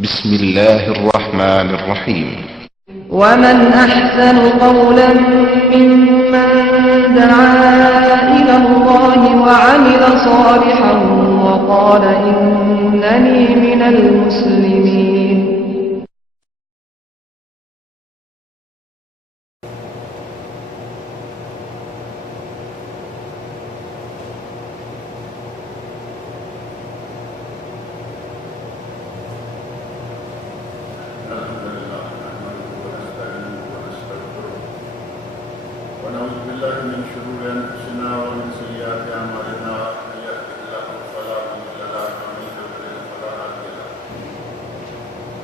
بسم الله الرحمن الرحيم. ومن أحسن قولا ممن دعا إلى الله وعمل صالحا وقال إنني من المسلمين. ونعوذ بالله من شرور أنفسنا ومن سيئات أعمالنا من يهده الله فلا مضل له ومن يضلل فلا هادي له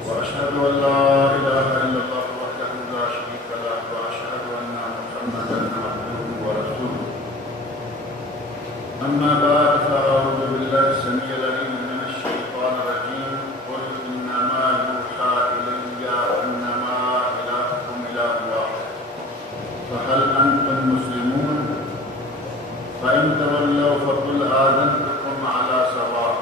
وأشهد أن لا إله إلا الله وحده لا شريك له وأشهد أن محمدا عبده ورسوله أما بعد فأعوذ بالله السميع العليم من الشيطان الرجيم قل إنما يوحى إلي أنما إلهكم إله واحد فهل أنتم مسلمون فإن تولوا فقل آذنتكم على سواء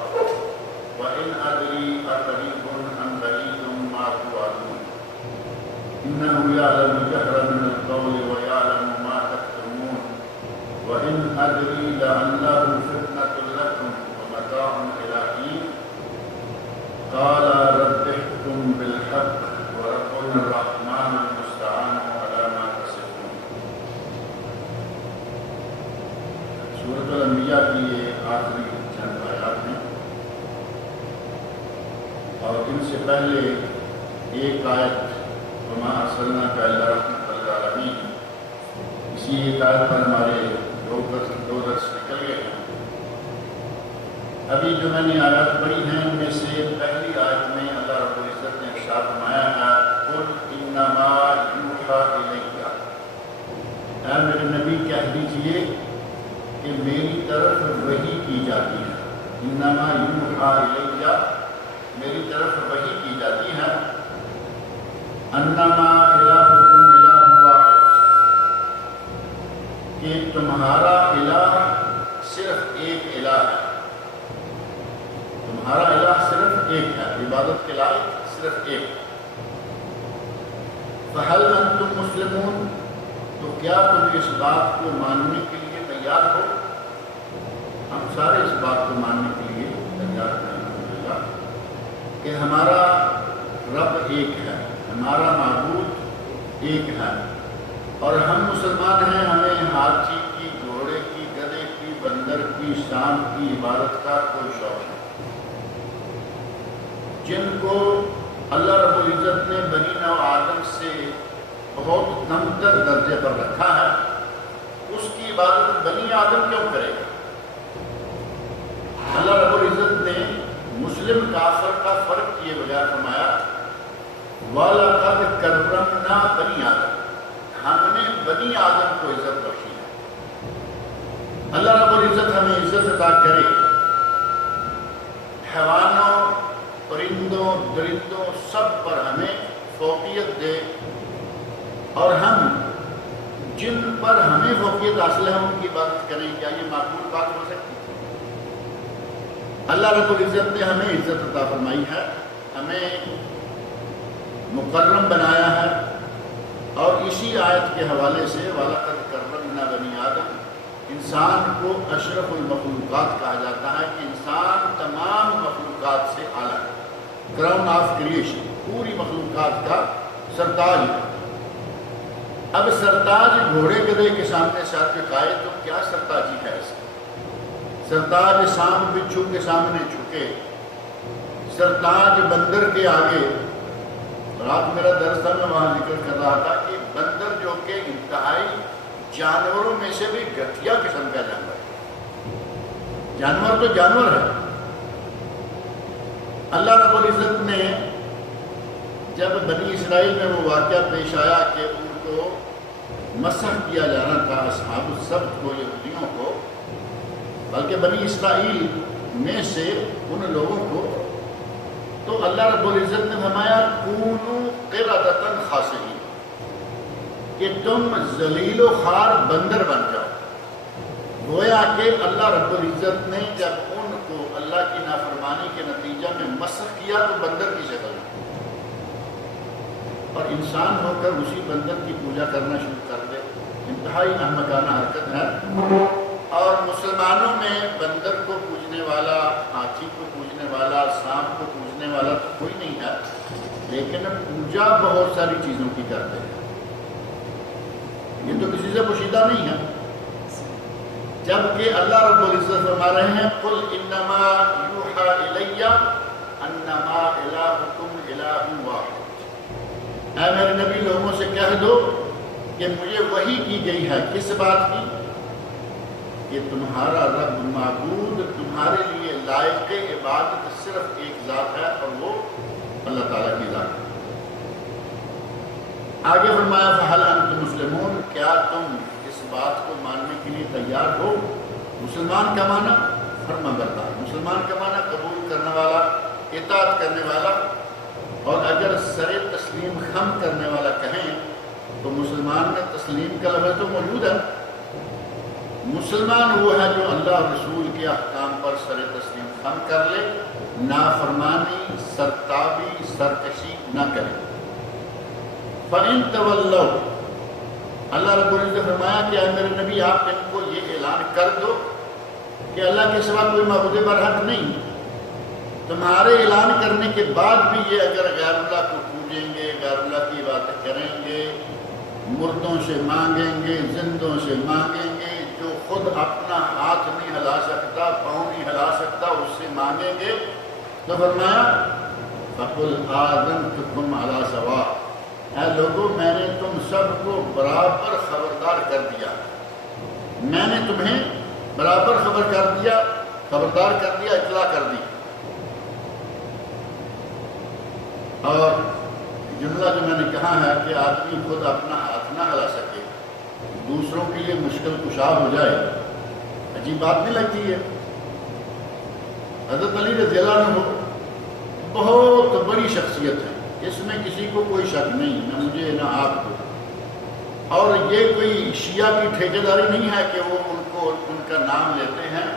وإن أدري أقريب أم بعيد ما توعدون إنه يعلم الجهر من القول ويعلم ما تكتمون وإن أدري لعله فتنة لكم ومتاع إلى حين قال رب احكم بالحق وربنا الرحمن المستعان على ما تصفون. سورۃ الانبیاء کی یہ آخری چند آیات ہیں اور ان سے پہلے ایک آیت وما ارسلناک الا رحمۃ للعالمین، اسی ایک آیت پر ہمارے دو درس نکل گئے ہیں. ابھی جو میں نے آیات پڑھی ہیں ان میں سے پہلی آیت میں اللہ رب العزت نے ارشاد فرمایا ہے قل انما یوحی الیہ، اے میرے نبی کہہ دیجئے کہ میری طرف وحی کی جاتی ہے. انما یوحی الیہ، میری طرف وحی کی جاتی ہے. انما الہکم الہ واحد، کہ تمہارا الہ صرف ایک الہ ہے. تمہارا الہ صرف ایک ہے، عبادت کے لائق صرف ایک. فہل انتم مسلمون، تو کیا تم اس بات کو ماننے کے لیے تیار ہو؟ ہم سارے اس بات کو ماننے کے لیے تیار ہیں الحمدللہ کہ ہمارا رب ایک ہے، ہمارا معبود ایک ہے، اور ہم مسلمان ہیں. ہمیں ہاتھی کی، گھوڑے کی، گدھے کی، بندر کی، سانپ کی عبادت کا کوئی شوق نہیں. جن کو اللہ رب العزت نے بنی نوع آدم سے بہت کمتر درجے پر رکھا ہے، اس کی عبادت بنی آدم کیوں کرے گا؟ اللہ رب العزت نے مسلم کافر کا فرق کیے بغیر فرمایا وَلَقَدْ كَرَّمْنَا بَنِي آدم، ہم نے بنی آدم کو عزت بخشی ہے. اللہ رب العزت ہمیں عزت عطا کرے، حیوانوں، پرندوں، درندوں سب پر ہمیں فوقیت دے، اور ہم جن پر ہمیں فوقیت حاصل ہے ان کی عبادت کریں. کیا یہ معقول بات ہو سکتی؟ اللہ رب العزت نے ہمیں عزت عطا فرمائی ہے، ہمیں مکرم بنایا ہے، اور اسی آیت کے حوالے سے وَلَقَدْ كَرَّمْنَا بَنِي آدم، انسان کو اشرف المخلوقات کہا جاتا ہے کہ انسان تمام مخلوقات سے اعلیٰ ہے. کراؤن آف کریشن، پوری مخلوقات کا سرتاج ہے. اب سرتاج گھوڑے گدھے کے سامنے ساتھ جھکائے تو کیا سرتاجی ہے اس کی؟ سرتاج سانپ بچھو کے سامنے جھکے، سرتاج بندر کے آگے. رات میرا درس تھا، میں وہاں ذکر کر رہا تھا کہ بندر جو کہ انتہائی جانوروں میں سے بھی گھٹیا قسم کا جانور ہے. جانور تو جانور ہے. اللہ رب العزت نے جب بنی اسرائیل میں وہ واقعہ پیش آیا کہ ان کو مسح کیا جانا تھا، اصحاب السبت کو، یہودیوں کو، بلکہ بنی اسرائیل میں سے ان لوگوں کو، تو اللہ رب العزت نے فرمایا کونوا قردۃ خاسئین، کہ تم ذلیل و خوار بندر بن جاؤ. گویا کہ اللہ رب العزت نے جب ان کو اللہ اللہ کی نافرمانی کے نتیجہ میں مسخ کیا تو بندر کی شکل میں، اور انسان ہو کر اسی بندر کی پوجا کرنا شروع کر دے، انتہائی احمقانہ حرکت ہے۔ اور مسلمانوں میں بندر کو پوجنے والا، ہاتھی کو پوجنے والا، سانپ کو پوجنے والا تو کوئی نہیں ہے، لیکن پوجا بہت ساری چیزوں کی کرتے ہیں، یہ تو کسی سے پوشیدہ نہیں ہے، جبکہ اللہ رب العزت فرما رہے ہیں قل انما یوحی الی انما الہکم الہ واحد، اے میرے نبی لوگوں سے کہہ دو کہ مجھے وحی کی گئی ہے، کس بات کی؟ کہ تمہارا رب معبود تمہارے لیے لائق عبادت صرف ایک ذات ہے، اور وہ اللہ تعالیٰ کی ذات ہے۔ آگے فرمایا فَهَلْ أَنْتُمْ مُسْلِمُونَ، کیا تم اس بات کو ماننے کے لیے تیار ہو؟ مسلمان کا معنی فرما بردار، مسلمان کا معنی قبول کرنے والا، اطاعت کرنے والا، اور اگر سر تسلیم خم کرنے والا کہیں تو مسلمان میں تسلیم کا لفظ تو موجود ہے۔ مسلمان وہ ہے جو اللہ اور رسول کے احکام پر سر تسلیم خم کر لے، نافرمانی، سرتابی، سرکشی نہ کرے۔ فَإِن تَوَلَّوْا، اللہ رب العزت نے فرمایا کہ اے میرے نبی آپ ان کو یہ اعلان کر دو کہ اللہ کے سوا کوئی معبود برحق نہیں، تمہارے اعلان کرنے کے بعد بھی یہ اگر غیر اللہ کو پوجیں گے، غیر اللہ کی باتیں کریں گے، مردوں سے مانگیں گے، زندوں سے مانگیں گے، جو خود اپنا ہاتھ نہیں ہلا سکتا، پاؤں نہیں ہلا سکتا، اس سے مانگیں گے، تو فرمایا فَقُلْ آذَنْتُكُمْ عَلَىٰ سَوَاءٍ، اے لوگوں میں نے تم سب کو برابر خبردار کر دیا، میں نے تمہیں برابر خبردار کر دیا، اطلاع کر دی۔ اور جملہ جو میں نے کہا ہے کہ آدمی خود اپنا ہاتھ نہ ہلا سکے، دوسروں کے لیے مشکل کشا ہو جائے، عجیب بات نہیں لگتی ہے؟ حضرت علی رضی اللہ عنہ بہت بڑی شخصیت ہے، اس میں کسی کو کوئی شک نہیں، نہ مجھے نہ آپ کو، اور یہ کوئی شیعہ کی ٹھیکیداری نہیں ہے کہ وہ ان کا نام لیتے ہیں،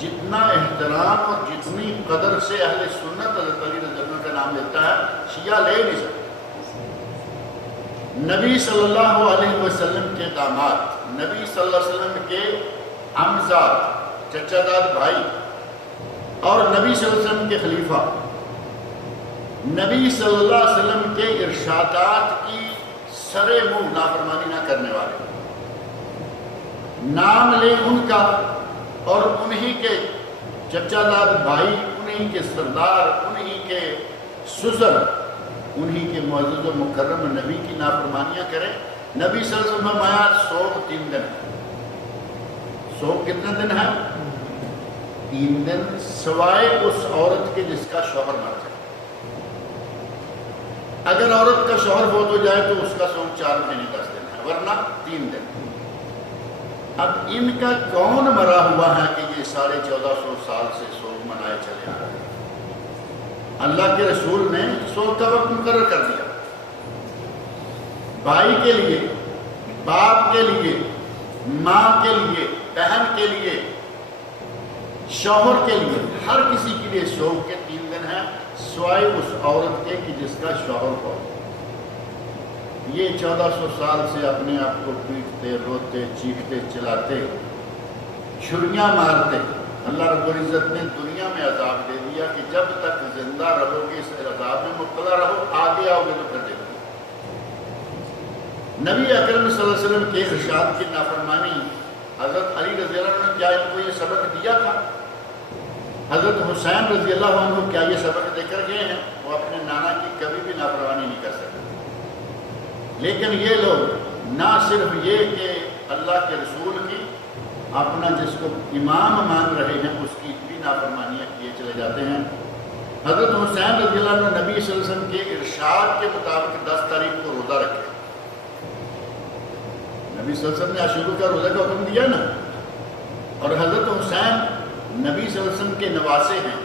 جتنا احترام اور جتنی قدر سے اہل سنت حضرت علی رضی اللہ عنہ کا نام لیتا ہے، شیعہ لے نہیں سکتے۔ نبی صلی اللہ علیہ وسلم کے داماد، نبی صلی اللہ علیہ وسلم کے عمزاد، چچا داد بھائی، اور نبی صلی اللہ علیہ وسلم کے خلیفہ، نبی صلی اللہ علیہ وسلم کے ارشادات کی سرے منہ نافرمانی نہ کرنے والے، نام لے ان کا، اور انہی کے چچا داد بھائی، انہی کے سردار، انہی کے سسر، انہی کے معزز و مکرم نبی کی نافرمانیاں کریں۔ نبی صلی اللہ علیہ وسلم فرمایا سوگ 3 دن، سوگ کتنے دن ہے؟ 3 دن، سوائے اس عورت کے جس کا شوہر مر جائے۔ اگر عورت کا شوہر فوت ہو جائے تو اس کا سوگ 4 مہینے 10 دن ہے، ورنہ 3 دن۔ اب ان کا کون مرا ہوا ہے کہ یہ 1450 سال سے سوگ منائے چلے آ رہے ہیں؟ اللہ کے رسول نے سوگ کا وقت مقرر کر دیا، بھائی کے لیے، باپ کے لیے، ماں کے لیے، بہن کے لیے، شوہر کے لیے، ہر کسی کے لیے سوگ کے 3 دن ہیں، سوائے اس عورت کے کہ جس کا شوہر ہو۔ یہ 1400 سال سے اپنے آپ کو پیٹتے، روتے، چیختے، چلاتے، چھریاں مارتے، اللہ رب العزت نے دنیا میں عذاب دے دیا کہ جب تک زندہ رہو گے اس عذاب میں مبتلا رہو، آگے آؤ گے تو پھر دیکھو۔ نبی اکرم صلی اللہ علیہ وسلم کے ارشاد کی نافرمانی، حضرت علی رضی اللہ عنہ نے کیا ان کو یہ سبق دیا تھا؟ حضرت حسین رضی اللہ عنہ کیا یہ سبق دے کر گئے ہیں؟ وہ اپنے نانا کی کبھی بھی نافرمانی نہیں کر سکتے، لیکن یہ لوگ نہ صرف یہ کہ اللہ کے رسول کی، اپنا جس کو امام مان رہے ہیں اس کی بھی نافرمانیاں کیے چلے جاتے ہیں۔ حضرت حسین رضی اللہ عنہ نبی صلی اللہ علیہ وسلم کے ارشاد کے مطابق 10 تاریخ کو روزہ رکھے، نبی صلی اللہ علیہ وسلم نے عاشور کا روزہ کا حکم دیا نا، اور حضرت حسین نبی صلی اللہ علیہ وسلم کے نواسے ہیں،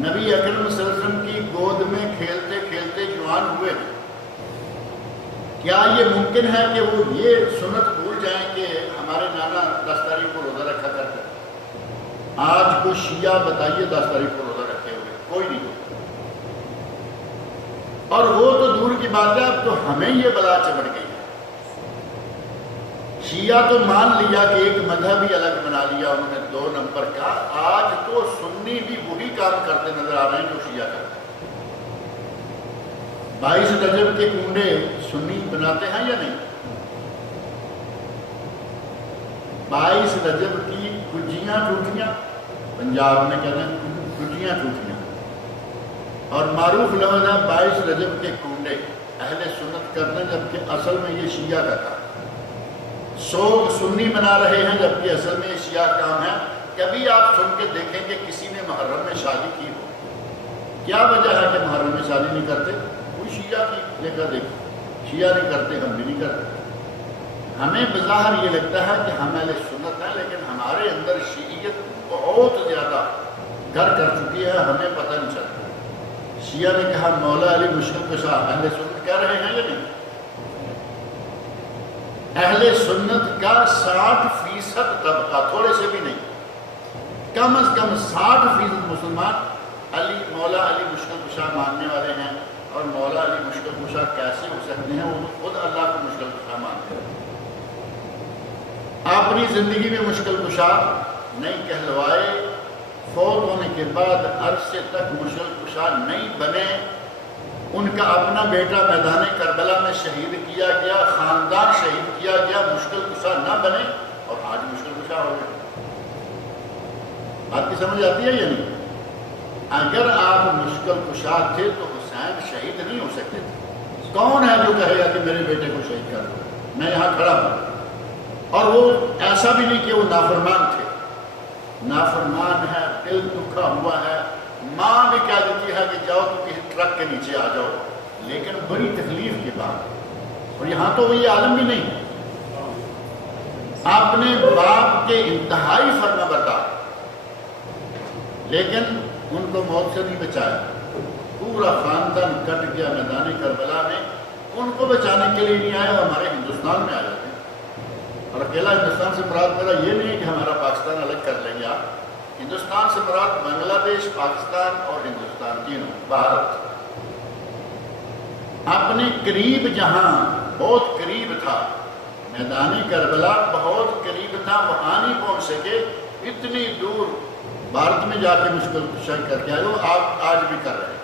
نبی اکرم صلی اللہ علیہ وسلم کی گود میں کھیلتے کھیلتے جوان ہوئے ہیں۔ کیا یہ ممکن ہے کہ وہ یہ سنت بھول جائیں کہ ہمارے نانا 10 تاریخ کو روزہ رکھا کرتے؟ آج کو شیعہ بتائیے 10 تاریخ کو روزہ رکھے ہوئے؟ کوئی نہیں. اور وہ تو دور کی بات ہے، اب تو ہمیں یہ بلا چمٹ گئی ہے. شیعہ تو مان لیا کہ ایک مذہب ہی الگ بنا لیا انہوں نے 2 نمبر کا. آج تو سنی بھی وہی کام کرتے نظر آ رہے ہیں جو شیعہ کرتے ہیں. 22 رجب کے کنڈے سنی بناتے ہیں یا نہیں؟ 22 رجب کی کجیاں ٹوٹیاں، پنجاب میں کہتے ہیں کجیاں ٹوٹیاں، اور معروف لفظ ہے 22 رجب کے کنڈے اہل سنت کرتے ہیں، جبکہ اصل میں یہ شیعہ کا کام. سوگ سنی بنا رہے ہیں جبکہ اصل میں یہ شیعہ کام ہے. کبھی آپ سن کے دیکھیں کہ کسی نے محرم میں شادی کی ہو؟ کیا وجہ ہے کہ محرم میں شادی نہیں کرتے؟ کوئی شیعہ کی لے کر دیکھیں، شیعہ نہیں کرتے، ہم بھی نہیں کرتے. ہمیں بظاہر یہ لگتا ہے کہ ہم اہل سنت ہیں، لیکن ہمارے اندر شیعیت بہت زیادہ گھر کر چکی ہے، ہمیں پتہ نہیں چلتا. شیعہ نے کہا مولا علی مشکل کشا، اہل سنت کہہ رہے ہیں یا نہیں؟ اہل سنت کا 60% طبقہ، تھوڑے سے بھی نہیں، کم از کم 60% مسلمان علی مولا علی مشکل کشا ماننے والے ہیں. اور مولا علی مشکل کشا کیسے ہو سکتے ہیں؟ وہ خود اللہ کو مشکل کشا مانتے ہیں. اپنی زندگی میں مشکل کشا نہیں کہلوائے، فوت ہونے کے بعد عرصے تک مشکل کشا نہیں بنے. ان کا اپنا بیٹا میدان کربلا میں شہید کیا گیا، خاندان شہید کیا گیا، مشکل کشا نہ بنے، اور آج مشکل کشا ہو گئے. بات کی سمجھ آتی ہے یا نہیں؟ اگر آپ مشکل کشا تھے تو حسین شہید نہیں ہو سکتے تھے. کون ہے جو کہے گا کہ میرے بیٹے کو شہید کر دو؟ میں یہاں کھڑا ہوں. اور وہ ایسا بھی نہیں کہ وہ نافرمان تھے، نافرمان ہے، دل دکھا ہوا ہے. ماں بھی کہہ دیتی ہے کہ جاؤ تو کسی ٹرک کے نیچے آ جاؤ، لیکن بڑی تکلیف کی بات. اور یہاں تو وہی عالم بھی نہیں، اپنے باپ کے انتہائی فرما بردار، لیکن ان کو موت سے نہیں بچایا. پورا خاندان کٹ گیا میدان کربلا میں. ان کو بچانے کے لیے نہیں آیا، ہمارے ہندوستان میں آ جاتے ہیں. اور اکیلا ہندوستان سے مراد میرا یہ نہیں کہ ہمارا پاکستان الگ کر لیں گے آپ. ہندوستان سے مراد بنگلہ دیش، پاکستان اور ہندوستان تینوں، بھارت. اپنے قریب جہاں بہت قریب تھا، میدان کربلا بہت قریب تھا، وہاں نہیں پہنچ سکے. اتنی دور بھارت میں جا کے مشکل کشا کر کے آئے. وہ آپ آج بھی کر رہے ہیں.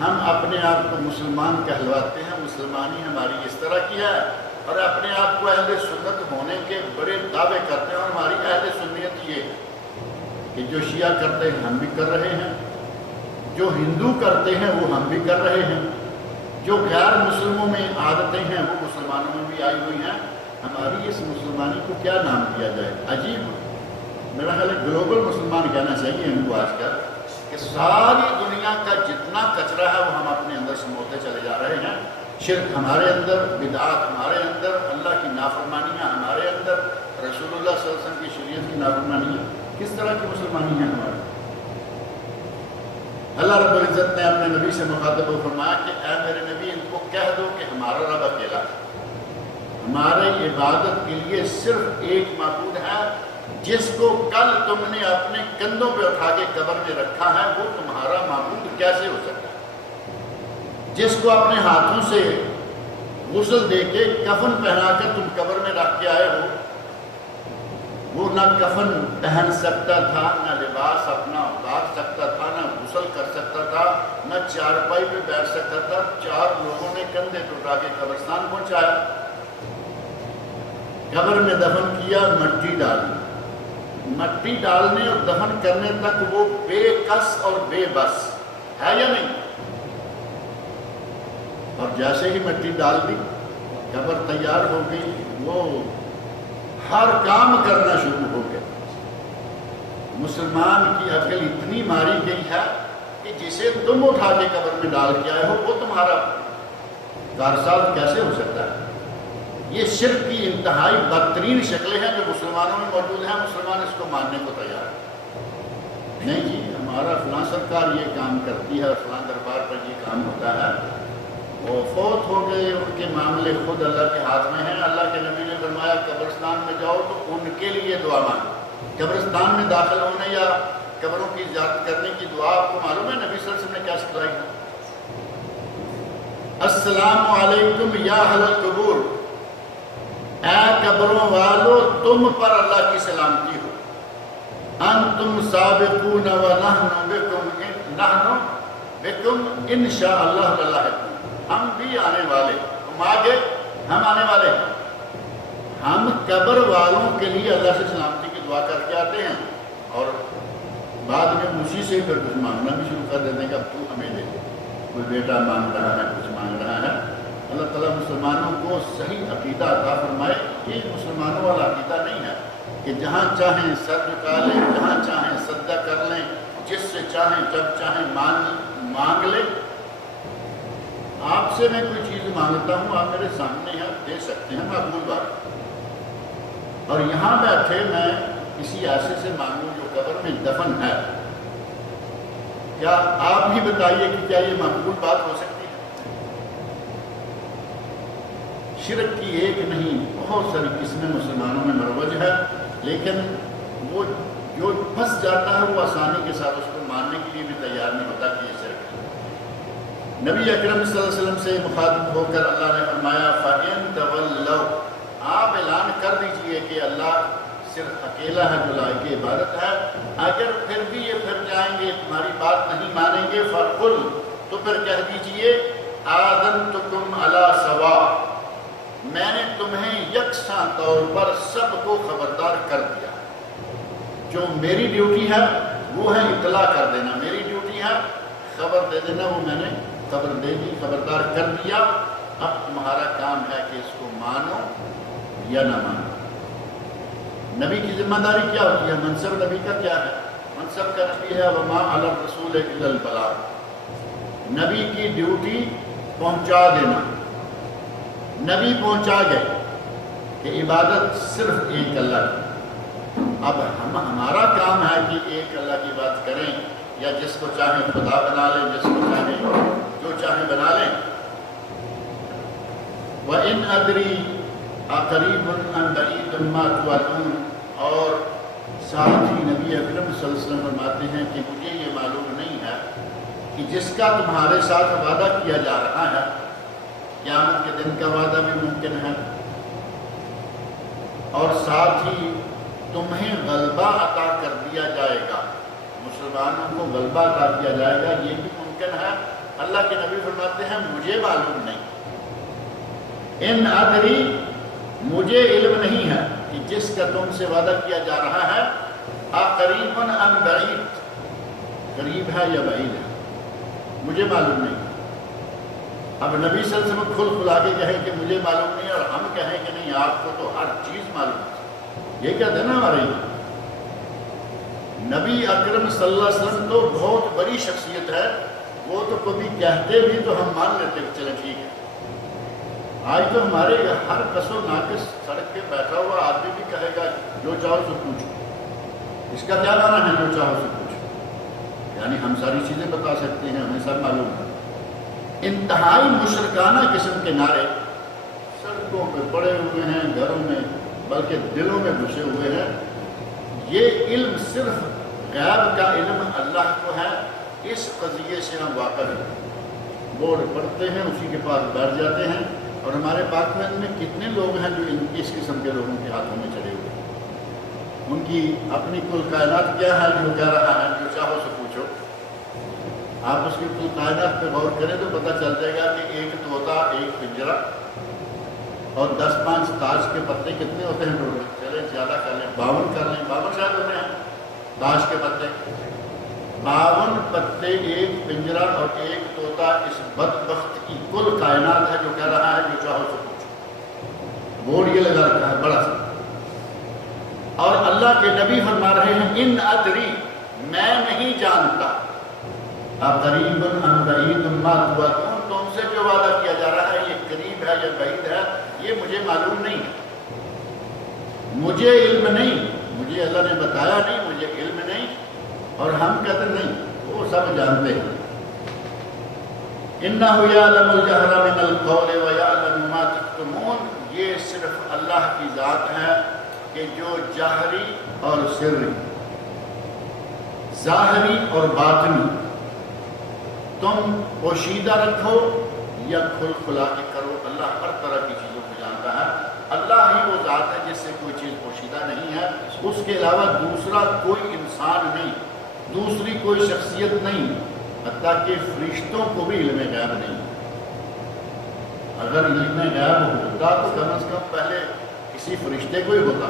ہم اپنے آپ کو مسلمان کہلواتے ہیں، مسلمانی ہماری اس طرح کی ہے، اور اپنے آپ کو اہل سنت ہونے کے بڑے دعوے کرتے ہیں. اور ہماری اہل سنیت یہ کہ جو شیعہ کرتے ہیں ہم بھی کر رہے ہیں، جو ہندو کرتے ہیں وہ ہم بھی کر رہے ہیں، جو غیر مسلموں میں عادتیں ہیں وہ مسلمانوں میں بھی آئی ہوئی ہیں. ہماری اس مسلمانی کو کیا نام دیا جائے؟ عجیب. میرا خیال ہے گلوبل مسلمان کہنا چاہیے ان کو آج کل، کہ ساری دنیا کا جتنا کچرا ہے وہ ہم اپنے اندر سموتے چلے جا رہے ہیں. شرک ہمارے اندر، بدعات ہمارے اندر، اللہ کی نافرمانیاں ہمارے اندر، رسول اللہ صلی اللہ علیہ وسلم کی شریعت کی نافرمانیاں. کس طرح کی مسلمانی ہیں ہماری؟ اللہ رب العزت نے اپنے نبی سے مخاطب کو فرمایا کہ اے میرے نبی، ان کو کہہ دو کہ ہمارا رب اکیلا ہے، ہمارے عبادت کے لیے صرف ایک معبود ہے. جس کو کل تم نے اپنے کندھوں پہ اٹھا کے قبر میں رکھا ہے وہ تمہارا معبود کیسے ہو سکتا ہے؟ جس کو اپنے ہاتھوں سے غسل دے کے کفن پہنا کر تم قبر میں رکھ کے آئے ہو، وہ نہ کفن پہن سکتا تھا، نہ لباس اپنا اتار سکتا تھا، نہ غسل کر سکتا تھا، نہ چارپائی پہ بیٹھ سکتا تھا. 4 لوگوں نے کندھے پہ اٹھا کے قبرستان پہنچایا، قبر میں دفن کیا، مٹی ڈالی. مٹی ڈالنے اور دفن کرنے تک وہ بے کس اور بے بس ہے یا نہیں؟ اور جیسے ہی مٹی ڈال دی، قبر تیار ہو گئی، وہ ہر کام کرنا شروع ہو گیا. مسلمان کی عقل اتنی ماری گئی ہے کہ جسے تم اٹھا کے قبر میں ڈال کے آئے ہو وہ تمہارا کارساز کیسے ہو سکتا ہے؟ یہ شرک کی انتہائی بدترین شکلیں ہیں جو مسلمانوں میں موجود ہیں. مسلمان اس کو ماننے کو تیار ہے نہیں. جی ہمارا فلاں سرکار یہ کام کرتی ہے اور فلاں دربار پر یہ کام ہوتا ہے. وہ فوت ہو گئے، ان کے معاملے خود اللہ کے ہاتھ میں ہیں. اللہ کے نبی نے فرمایا قبرستان میں جاؤ تو ان کے لیے دعا مانگو. قبرستان میں داخل ہونے یا قبروں کی زیارت کرنے کی دعا آپ کو معلوم ہے نبی صلی اللہ علیہ وسلم نے کیا سکھلائی ہے؟ السلام علیکم یا اہل القبور، اے قبروں والو تم پر اللہ کی سلامتی ہو، انتم سابقون و نحن بکم انشاءاللہ للاحقون، ہم بھی آنے والے، تم آگے ہم آنے والے ہیں۔ ہم قبر والوں کے لیے اللہ سے سلامتی کی دعا کر کے آتے ہیں اور بعد میں اسی سے پھر کچھ مانگنا بھی شروع کر دیتے ہیں کہ اب تو ہمیں دے، کوئی بیٹا مانگ رہا ہے، کچھ مانگ رہا ہے۔ اللہ تعالیٰ مسلمانوں کو صحیح عقیدہ عطا فرمائے۔ یہ مسلمانوں والا عقیدہ نہیں ہے کہ جہاں چاہیں سر جھکا لیں، جہاں چاہیں سجدہ کر لیں، جس سے چاہیں جب چاہیں مانگ لیں۔ آپ سے میں کوئی چیز مانگتا ہوں، آپ میرے سامنے ہیں، دے سکتے ہیں، مقبول بات۔ اور یہاں بیٹھے میں کسی ایسے سے مانگوں جو قبر میں دفن ہے، کیا آپ بھی بتائیے کہ کیا یہ مقبول بات ہو سکتی ہے؟ شرک کی ایک نہیں بہت ساری قسمیں مسلمانوں میں مروج ہے، لیکن وہ جو پھنس جاتا ہے وہ آسانی کے ساتھ اس کو ماننے کے لیے بھی تیار نہیں ہوتا کہ یہ شرک ہے۔ نبی اکرم صلی اللہ علیہ وسلم سے مخاطب ہو کر اللہ نے فرمایا فَإِن تَوَلَّوْا، آپ اعلان کر دیجئے کہ اللہ صرف اکیلا ہے جو لائق عبادت ہے، اگر پھر بھی یہ پھر جائیں گے، تمہاری بات نہیں مانیں گے، فَقُلْ، تو پھر کہہ دیجئے آذَنْتُكُمْ عَلَىٰ سَوَاءٍ، میں نے تمہیں یکساں طور پر سب کو خبردار کر دیا۔ جو میری ڈیوٹی ہے وہ ہے اطلاع کر دینا، میری ڈیوٹی ہے خبر دے دینا، وہ میں نے خبر دے دی، خبردار کر دیا۔ اب تمہارا کام ہے کہ اس کو مانو یا نہ مانو۔ نبی کی ذمہ داری کیا ہوتی ہے؟ منصب نبی کا کیا ہے؟ منصب کا نبی ہے وَمَا عَلَى الرَّسُولِ إِلَّا الْبَلَاغُ، نبی کی ڈیوٹی پہنچا دینا۔ نبی پہنچا گئے کہ عبادت صرف ایک اللہ کی۔ اب ہمارا کام ہے کہ ایک اللہ کی بات کریں، یا جس کو چاہیں خدا بنا لیں، جس کو چاہیں جو چاہیں بنا لیں۔ وَإِنْ أَدْرِي أَقَرِيبٌ أَمْ بَعِيدٌ مَا تُوعَدُونَ، اور ساتھ ہی نبی اکرم صلی اللہ علیہ وسلم فرماتے ہیں کہ مجھے یہ معلوم نہیں ہے کہ جس کا تمہارے ساتھ وعدہ کیا جا رہا ہے، قیامت کے دن کا وعدہ بھی ممکن ہے، اور ساتھ ہی تمہیں غلبہ عطا کر دیا جائے گا، مسلمانوں کو غلبہ عطا کیا جائے گا، یہ بھی ممکن ہے۔ اللہ کے نبی فرماتے ہیں مجھے معلوم نہیں، ان ادری، مجھے علم نہیں ہے کہ جس کا تم سے وعدہ کیا جا رہا ہے اقریب ام بعید، قریب ہے یا بعید ہے، مجھے معلوم نہیں۔ اب نبی صلی اللہ علیہ وسلم کھل کھلا کے کہیں کہ مجھے معلوم نہیں، اور ہم کہیں کہ نہیں آپ کو تو ہر چیز معلوم ہے، یہ کیا دینا ہمارے لیے؟ نبی اکرم صلی اللہ علیہ وسلم تو بہت بڑی شخصیت ہے، وہ تو کبھی کہتے بھی تو ہم مان لیتے کہ چلے ٹھیک ہے۔ آج تو ہمارے ہر کس و ناقص سڑک پہ بیٹھا ہوا آدمی بھی کہے گا جو چاہو سے پوچھو، اس کا کیا معنی ہے جو چاہو سے پوچھو؟ یعنی ہم ساری چیزیں بتا سکتے ہیں، ہمیں سب معلوم ہے۔ انتہائی مشرکانہ قسم کے نعرے سڑکوں پہ پڑے ہوئے ہیں، گھروں میں بلکہ دلوں میں گھسے ہوئے ہیں۔ یہ علم صرف غیب کا علم اللہ کو ہے، اس قضیے سے ہم واقف ہیں۔ بورڈ پڑھتے ہیں، اسی کے پاس بیٹھ جاتے ہیں، اور ہمارے پاکستان میں کتنے لوگ ہیں جو اس قسم کے لوگوں کے ہاتھوں میں چڑے ہوئے ہیں۔ ان کی اپنی کل کائنات کیا ہے جو کہہ رہا ہے جو چاہو سے پوچھو۔ آپ اس کی کل کائنات پہ غور کریں تو پتہ چل جائے گا کہ ایک طوطا، ایک پنجرا، اور 10-5 تاش کے پتے کتنے ہوتے ہیں ٹوٹل؟ چلے زیادہ کر لیں، 52 کر لیں، 52 شاید ہوتے ہیں تاش کے پتے، 52 پتے، ایک پنجرا اور ایک طوطا، اس بدبخت کی کل کائنات ہے جو کہہ رہا ہے جو چاہو سے پوچھو۔ بورڈ یہ لگا رکھا ہے بڑا سا، اور اللہ کے نبی فرما رہے ہیں ان ادری، میں نہیں جانتا، اقریب ام بعید ما توعدون، تم سے جو وعدہ کیا جا رہا ہے یہ قریب ہے یا بعید ہے، یہ مجھے معلوم نہیں ہے، مجھے علم نہیں، مجھے اللہ نے بتایا نہیں، مجھے علم نہیں۔ اور ہم کہتے نہیں، وہ سب جانتے ہیں۔ اِنَّهُ يَعْلَمُ الْجَهْرَ مِنَ الْقَوْلِ وَيَعْلَمُ مَا تَكْتُمُونَ، یہ صرف اللہ کی ذات ہے، کہ جو جاہری اور سری، ظاہری اور باطنی تم پوشیدہ رکھو یا کھل کھلا کے کرو، اللہ ہر طرح کی چیزوں کو جانتا ہے۔ اللہ ہی وہ ذات ہے جس سے کوئی چیز پوشیدہ نہیں ہے، اس کے علاوہ دوسرا کوئی انسان نہیں، دوسری کوئی شخصیت نہیں، حتیٰ کہ فرشتوں کو بھی علم غیب نہیں۔ اگر علم غیب ہوتا تو کم از کم پہلے کسی فرشتے کو ہی ہوتا،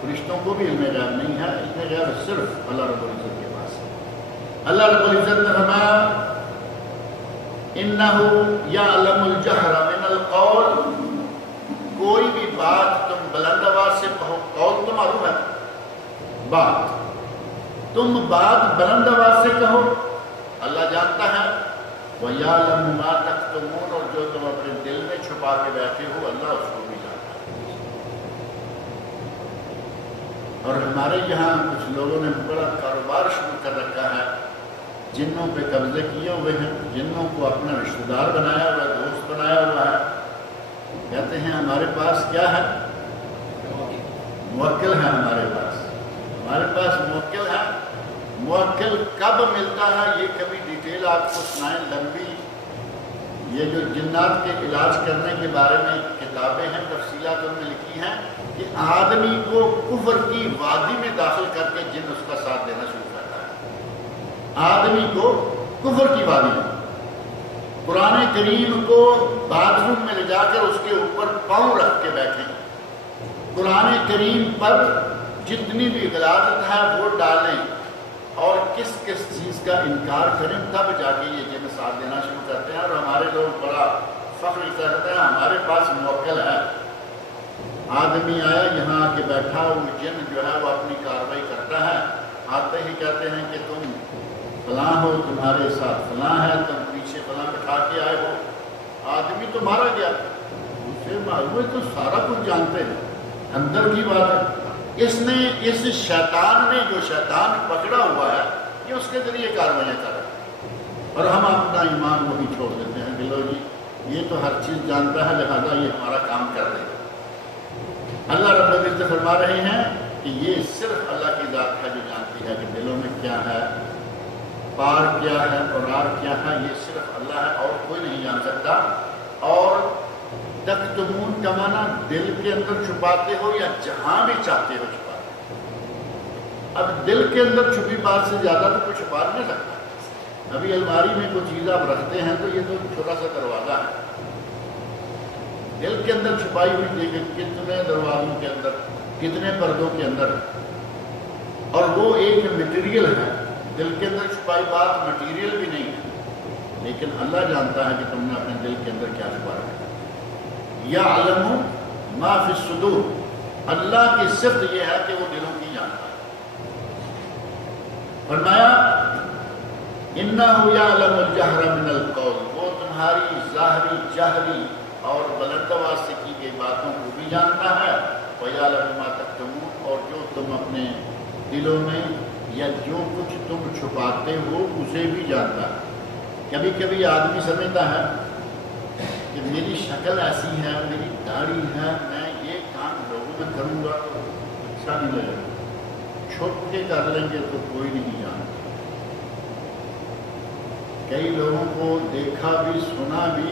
فرشتوں کو بھی علم غیب نہیں ہے، علم غیب صرف اللہ رب العزت کے پاس ہے۔ اللہ رب العزت نے فرمایا اِنَّهُ يَعْلَمُ الْجَهْرَ مِنَ الْقَوْلِ، کوئی بھی بات تم بلند آواز سے کہو، قول تو معروف ہے بات، تم بات بلند آواز سے کہو، اللہ جانتا ہے، وَيَعْلَمُ مَا تَكْتُمُونَ، اور جو تم اپنے دل میں چھپا کے بیٹھے ہو اللہ اس کو بھی جانتا ہے۔ اور ہمارے یہاں کچھ لوگوں نے بڑا کاروبار شروع کر رکھا ہے، جنوں پہ قبضے کیے ہوئے ہیں، جنوں کو اپنا رشتہ دار بنایا ہوا ہے، دوست بنایا ہوا ہے، کہتے ہیں ہمارے پاس کیا ہے، موکل ہے، ہمارے پاس موکل ہے۔ موکل کب ملتا ہے یہ کبھی ڈیٹیل آپ کو سنائیں لمبی، یہ جو جنات کے علاج کرنے کے بارے میں کتابیں ہیں، تفصیلات ان میں لکھی ہیں کہ آدمی کو کفر کی وادی میں داخل کر کے جن اس کا ساتھ دینا شروع کرتا ہے، آدمی کو کفر کی وادی میں، قرآن کریم کو باتھ روم میں لے جا کر اس کے اوپر پاؤں رکھ کے بیٹھیں، قرآن کریم پر جتنی بھی غلاظت ہے وہ ڈالیں اور کس کس چیز کا انکار کریں، تب جا کے یہ جن ساتھ دینا شروع کرتے ہیں۔ اور ہمارے لوگ بڑا فخر کرتے ہیں ہمارے پاس موکل ہے، آدمی آیا یہاں آ کے بیٹھا، وہ جن جو ہے وہ اپنی کارروائی کرتا ہے، آتے ہی کہتے ہیں کہ تم فلاں ہو، تمہارے ساتھ فلاں ہے، تم پیچھے فلاں بٹھا کے آئے ہو، آدمی تو مارا گیا، اسے معلوم ہے تو سارا کچھ جانتے ہیں، اندر کی بات ہے۔ اس شیطان نے جو شیطان پکڑا ہوا ہے یہ اس کے ذریعے کاروائیاں کر رہا ہے، اور ہم اپنا ایمان وہی چھوڑ دیتے ہیں کہ لو جی یہ تو ہر چیز جانتا ہے لہذا یہ ہمارا کام کر دے گا۔ اللہ رب العزت فرما رہے ہیں کہ یہ صرف اللہ کی ذات ہے جو جانتی ہے کہ دلوں میں کیا ہے، پار کیا ہے اور آر کیا ہے، یہ صرف اللہ ہے اور کوئی نہیں جان سکتا۔ اور تکتمون کا معنی دل کے اندر چھپاتے ہو یا جہاں بھی چاہتے ہو چھپاتے ہو۔ اب دل کے اندر چھپی بات سے زیادہ تو کوئی چھپا نہیں سکتا۔ ابھی الماری میں کوئی چیز آپ رکھتے ہیں تو یہ تو چھوٹا سا دروازہ ہے، دل کے اندر چھپائی ہوئی دیکھیں کتنے دروازوں کے اندر، کتنے پردوں کے اندر، اور وہ ایک مٹیریل ہے، دل کے اندر چھپائی بات مٹیریل بھی نہیں ہے، لیکن اللہ جانتا ہے کہ تم نے اپنے دل کے اندر کیا چھپا رکھا ہے۔ یعلم ما فی الصدور، اللہ کی صفت یہ ہے کہ وہ دلوں کی جانتا ہے۔ فرمایا انہ یعلم الجہر من القول، وہ تمہاری ظاہری جہری اور بلند آواز سے کی گئی باتوں کو بھی جانتا ہے، ویعلم ما تکتمون، اور جو تم اپنے دلوں میں یا جو کچھ تم چھپاتے ہو اسے بھی جانتا ہے۔ کبھی کبھی آدمی سمجھتا ہے کہ میری شکل ایسی ہے، میری داڑھی ہے، میں یہ کام لوگوں میں کروں گا تو اچھا نہیں لگے گا، چھپ کے کر لیں گے تو کوئی نہیں جانتا۔ کئی لوگوں کو دیکھا بھی سنا بھی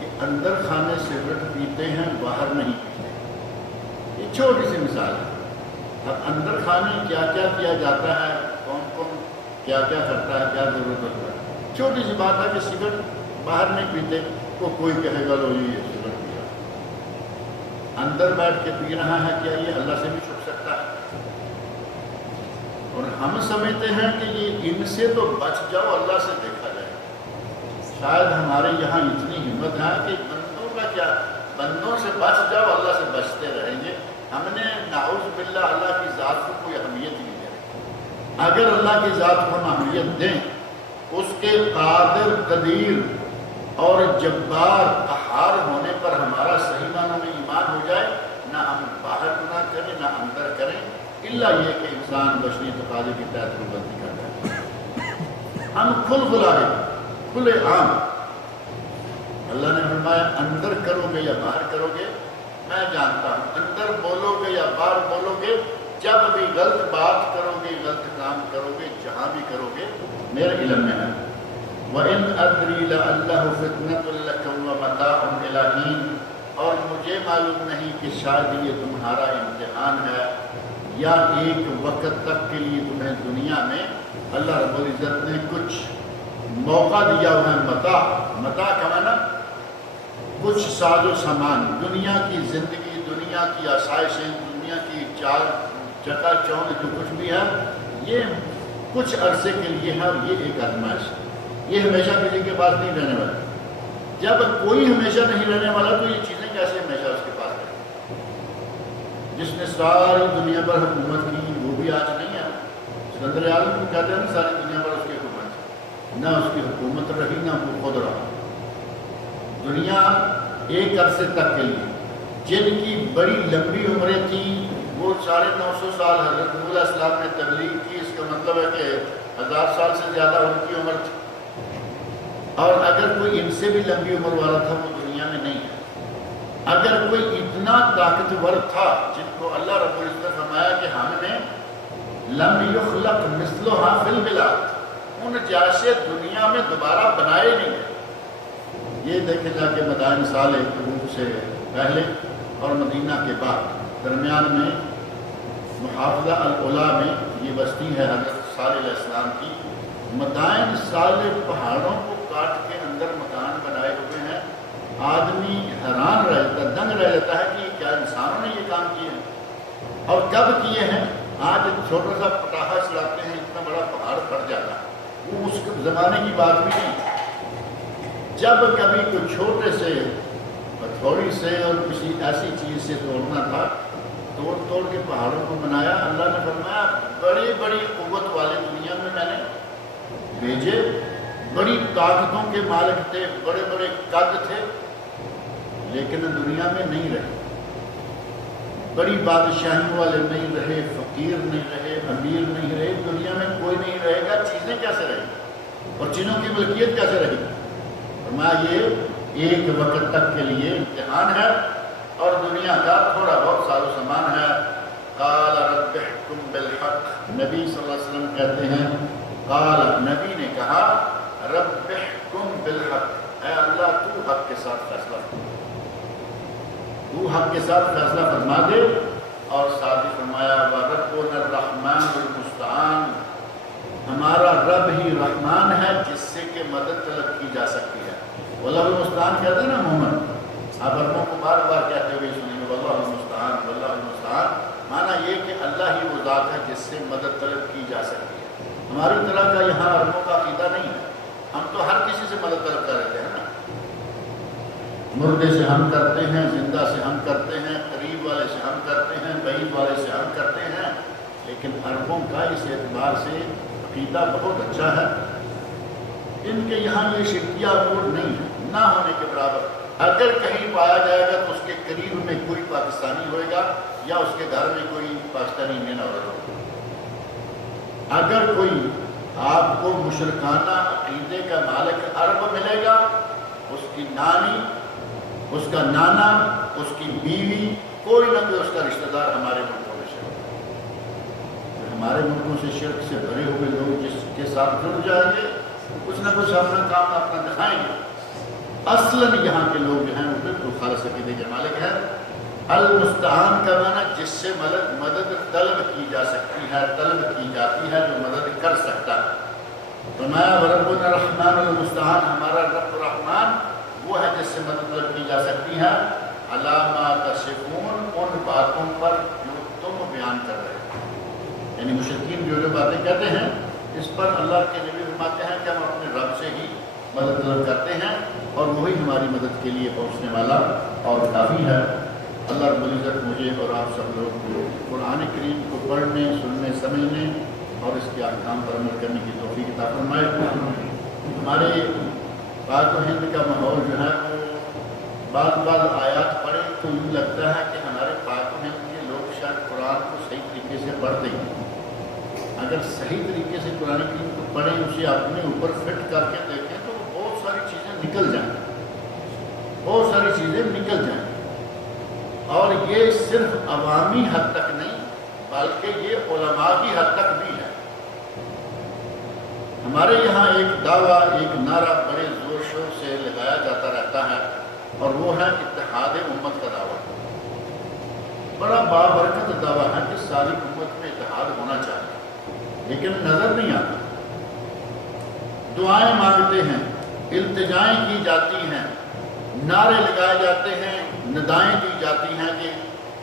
کہ اندر خانے سگریٹ پیتے ہیں باہر نہیں پیتے، یہ چھوٹی سی مثال ہے۔ اب اندر خانے کیا کیا کیا جاتا ہے، کون کون کیا کیا کرتا ہے، کیا ضرورت ہوتا ہے، چھوٹی سی بات ہے کہ سگریٹ باہر نہیں پیتے تو کوئی کہے گا لو یہ سگریٹ پیا، اندر بیٹھ کے پی رہا ہے، کیا یہ اللہ سے بھی چھپ سکتا ہے؟ اور ہم سمجھتے ہیں کہ یہ ان سے تو بچ جاؤ، اللہ سے دیکھا جائے۔ شاید ہمارے یہاں اتنی ہمت ہے کہ بندوں کا کیا، بندوں سے بچ جاؤ، اللہ سے بچتے رہیں گے۔ ہم نے نعوذ باللہ اللہ کی ذات کو کوئی اہمیت نہیں دی۔ اگر اللہ کی ذات کو ہم اہمیت دیں، اس کے قادر قدیر اور جبار قہار ہونے پر ہمارا صحیح معنوں میں ایمان ہو جائے، نہ ہم باہر گناہ کریں نہ اندر کریں، الا یہ کہ انسان بشری تقاضے کے تحت کوئی غلطی کرتا ہے۔ ہم کھلے عام، اللہ نے فرمایا اندر کرو گے یا باہر کرو گے میں جانتا ہوں، اندر بولو گے یا باہر بولو گے، جب بھی غلط بات کرو گے، غلط کام کرو گے، جہاں بھی کرو گے، میرے علم میں ہے۔ وَإِنْ أَدْرِي لَعَلَّهُ فِتْنَةٌ لَكُمْ وَمَتَاعٌ إِلَىٰ حِينٍ، اور مجھے معلوم نہیں کہ شاید یہ تمہارا امتحان ہے یا ایک وقت تک کے لیے تمہیں دنیا میں اللہ رب العزت نے کچھ موقع دیا ہوا ہے۔ متاع کا معنی کچھ ساز و سامان، دنیا کی زندگی، دنیا کی آسائشیں، دنیا کی چال چکا چوند جو کچھ بھی ہے، یہ کچھ عرصے کے لیے ہے، اور یہ ایک آزمائش ہے۔ یہ ہمیشہ کسی کے پاس نہیں رہنے والا۔ جب کوئی ہمیشہ نہیں رہنے والا تو یہ چیزیں کیسے ہمیشہ اس کے پاس رہیں؟ جس نے ساری دنیا پر حکومت کی وہ بھی آج نہیں ہے۔ سکندر عالم کو کہتے ہیں نا ساری دنیا پر اس کی حکومت، نہ اس کی حکومت رہی نہ وہ خود رہا۔ دنیا ایک عرصے تک کے لیے جن کی بڑی لمبی عمریں تھیں وہ 950 سال حضرت نوح علیہ السلام نے تبلیغ کی، اس کا مطلب ہے کہ 1000 سال سے زیادہ ان کی عمر تھی۔ اور اگر کوئی ان سے بھی لمبی عمر والا تھا وہ دنیا میں نہیں ہے۔ اگر کوئی اتنا طاقتور تھا جن کو اللہ رب العزت نے فرمایا کہ ہم نے لم یخلق مثلھا فی البلاد، ان جیسے دنیا میں دوبارہ بنائے نہیں گئے۔ یہ دیکھیں جا کے مدائن صالح تبوک سے پہلے اور مدینہ کے بعد درمیان میں محافظہ العلا میں یہ بستی ہے حضرت صالح علیہ السلام کی۔ مدائن صالح پہاڑوں کو کاٹ کے اندر مکان بنائے ہوئے ہیں۔ آدمی حیران رہتا، دنگ رہ جاتا ہے کہ یہ کیا انسانوں نے یہ کام کیے ہیں اور کب کیے ہیں۔ آج چھوٹا سا پٹاخہ چلاتے ہیں اتنا بڑا پہاڑ پھٹ جاتا ہے، وہ اس زمانے کی بات بھی نہیں۔ جب کبھی کوئی چھوٹے سے ہتھوڑی سے اور کسی ایسی چیز سے توڑنا تھا، توڑ کے پہاڑوں کو بنایا۔ اللہ نے فرمایا بڑی بڑی قوت والے دنیا میں نے بھیجے، بڑی طاقتوں کے مالک تھے، بڑے بڑے قد تھے، لیکن دنیا میں نہیں رہے۔ بڑی بادشاہیوں والے نہیں رہے، فقیر نہیں رہے، امیر نہیں رہے، دنیا میں کوئی نہیں رہے گا۔ چیزیں کیسے رہیں گی اور چیزوں کی ملکیت کیسے رہے گی؟ فرمایا یہ ایک وقت تک کے لیے امتحان ہے اور دنیا کا تھوڑا بہت ساز و سامان ہے۔ قال رب احکم بالحق، نبی صلی اللہ علیہ وسلم کہتے ہیں، قال نبی نے کہا رب احکم بالحق، اے اللہ تو حق کے ساتھ فیصلہ فرما، تو حق کے ساتھ فیصلہ فرما دے۔ اور ساتھ ہی فرمایا وَرَبُّنَا الرَّحْمَنُ الْمُسْتَعَانُ، ہمارا رب ہی رحمان ہے جس سے کہ مدد طلب کی جا سکتی ہے۔ واللہ المستعان کہتے ہیں نا محمد، آپ عربوں کو بار بار کہتے ہوئے سنیں گے واللہ المستعان، واللہ المستعان، معنی یہ کہ اللہ ہی وہ ذات ہے جس سے مدد طلب کی جا سکتی ہے۔ ہماری طرح کا یہاں عربوں کا عقیدہ نہیں ہے، ہم تو ہر کسی سے مدد طلب کر رہتے ہیں نا، مردے سے ہم کرتے ہیں، زندہ سے ہم کرتے ہیں، قریب والے سے ہم کرتے ہیں، بعید والے سے ہم کرتے ہیں۔ لیکن عربوں کا اس اعتبار سے عقیدہ بہت اچھا ہے، ان کے یہاں یہ شرکیہ امور نہیں ہے، نہ ہونے کے برابر۔ اگر کہیں پایا جائے گا تو اس کے قریب میں کوئی پاکستانی ہوئے گا یا اس کے گھر میں کوئی پاکستانی مین عورت ہوگا۔ اگر کوئی آپ کو مشرکانہ عقیدے کا مالک عرب ملے گا، اس کی نانی، اس کا نانا، اس کی بیوی، کوئی نہ کوئی اس کا رشتہ دار ہمارے ملکوں میں سے ہوگا۔ ہمارے ملکوں سے شرک سے بھرے ہوئے لوگ جس کے ساتھ جڑ جائیں گے کچھ نہ کچھ اپنا کام اپنا دکھائیں گے۔ اصلاً یہاں کے لوگ جو ہیں وہ بالکل خالص عقیدے کے مالک ہیں۔ المستعان کا معنی جس سے مدد طلب کی جا سکتی ہے، طلب کی جاتی ہے، جو مدد کر سکتا ہے۔ فرمایا وَرَبُّنَا الرَّحْمَنُ الْمُسْتَعَانُ، ہمارا رب رحمان وہ ہے جس سے مدد طلب کی جا سکتی ہے۔ عَلَىٰ مَا تَصِفُونَ، ان باتوں پر جو تم بیان کر رہے ہیں، یعنی مشرکین جو باتیں کہتے ہیں اس پر اللہ کے نبی فرماتے ہیں کہ ہم اپنے رب سے ہی مدد طلب کرتے ہیں اور وہی ہماری مدد کے لیے پہنچنے والا اور کافی ہے۔ اللہ رب العزت مجھے اور آپ سب لوگ کو قرآن کریم کو پڑھنے، سننے، سمجھنے اور اس کے احکام پر عمل کرنے کی توفیق عطا فرمائے۔ ہمارے پاک و ہند کا ماحول جو ہے وہ بعض آیات پڑھے تو یوں لگتا ہے کہ ہمارے پاک و ہند کے لوگ شاید قرآن کو صحیح طریقے سے پڑھتے ہیں۔ اگر صحیح طریقے سے قرآن کریم کو پڑھیں، اسے اپنے اوپر فٹ کر کے دیکھیں تو بہت ساری چیزیں نکل جائیں، بہت ساری چیزیں نکل جائیں۔ اور اور یہ صرف عوامی حد تک نہیں بلکہ یہ علماء کی حد تک بھی ہے۔ ہمارے یہاں ایک دعویٰ، ایک نعرہ بڑے زور شور سے لگایا جاتا رہتا ہے، اور وہ ہے اتحاد امت کا دعویٰ۔ بڑا بابرکت دعویٰ ہے کہ ساری امت میں اتحاد ہونا چاہیے، لیکن نظر نہیں آتا۔ دعائیں مانگتے ہیں، التجائیں کی جاتی ہیں، نعرے لگائے جاتے ہیں، ندائیں دی جاتی ہیں کہ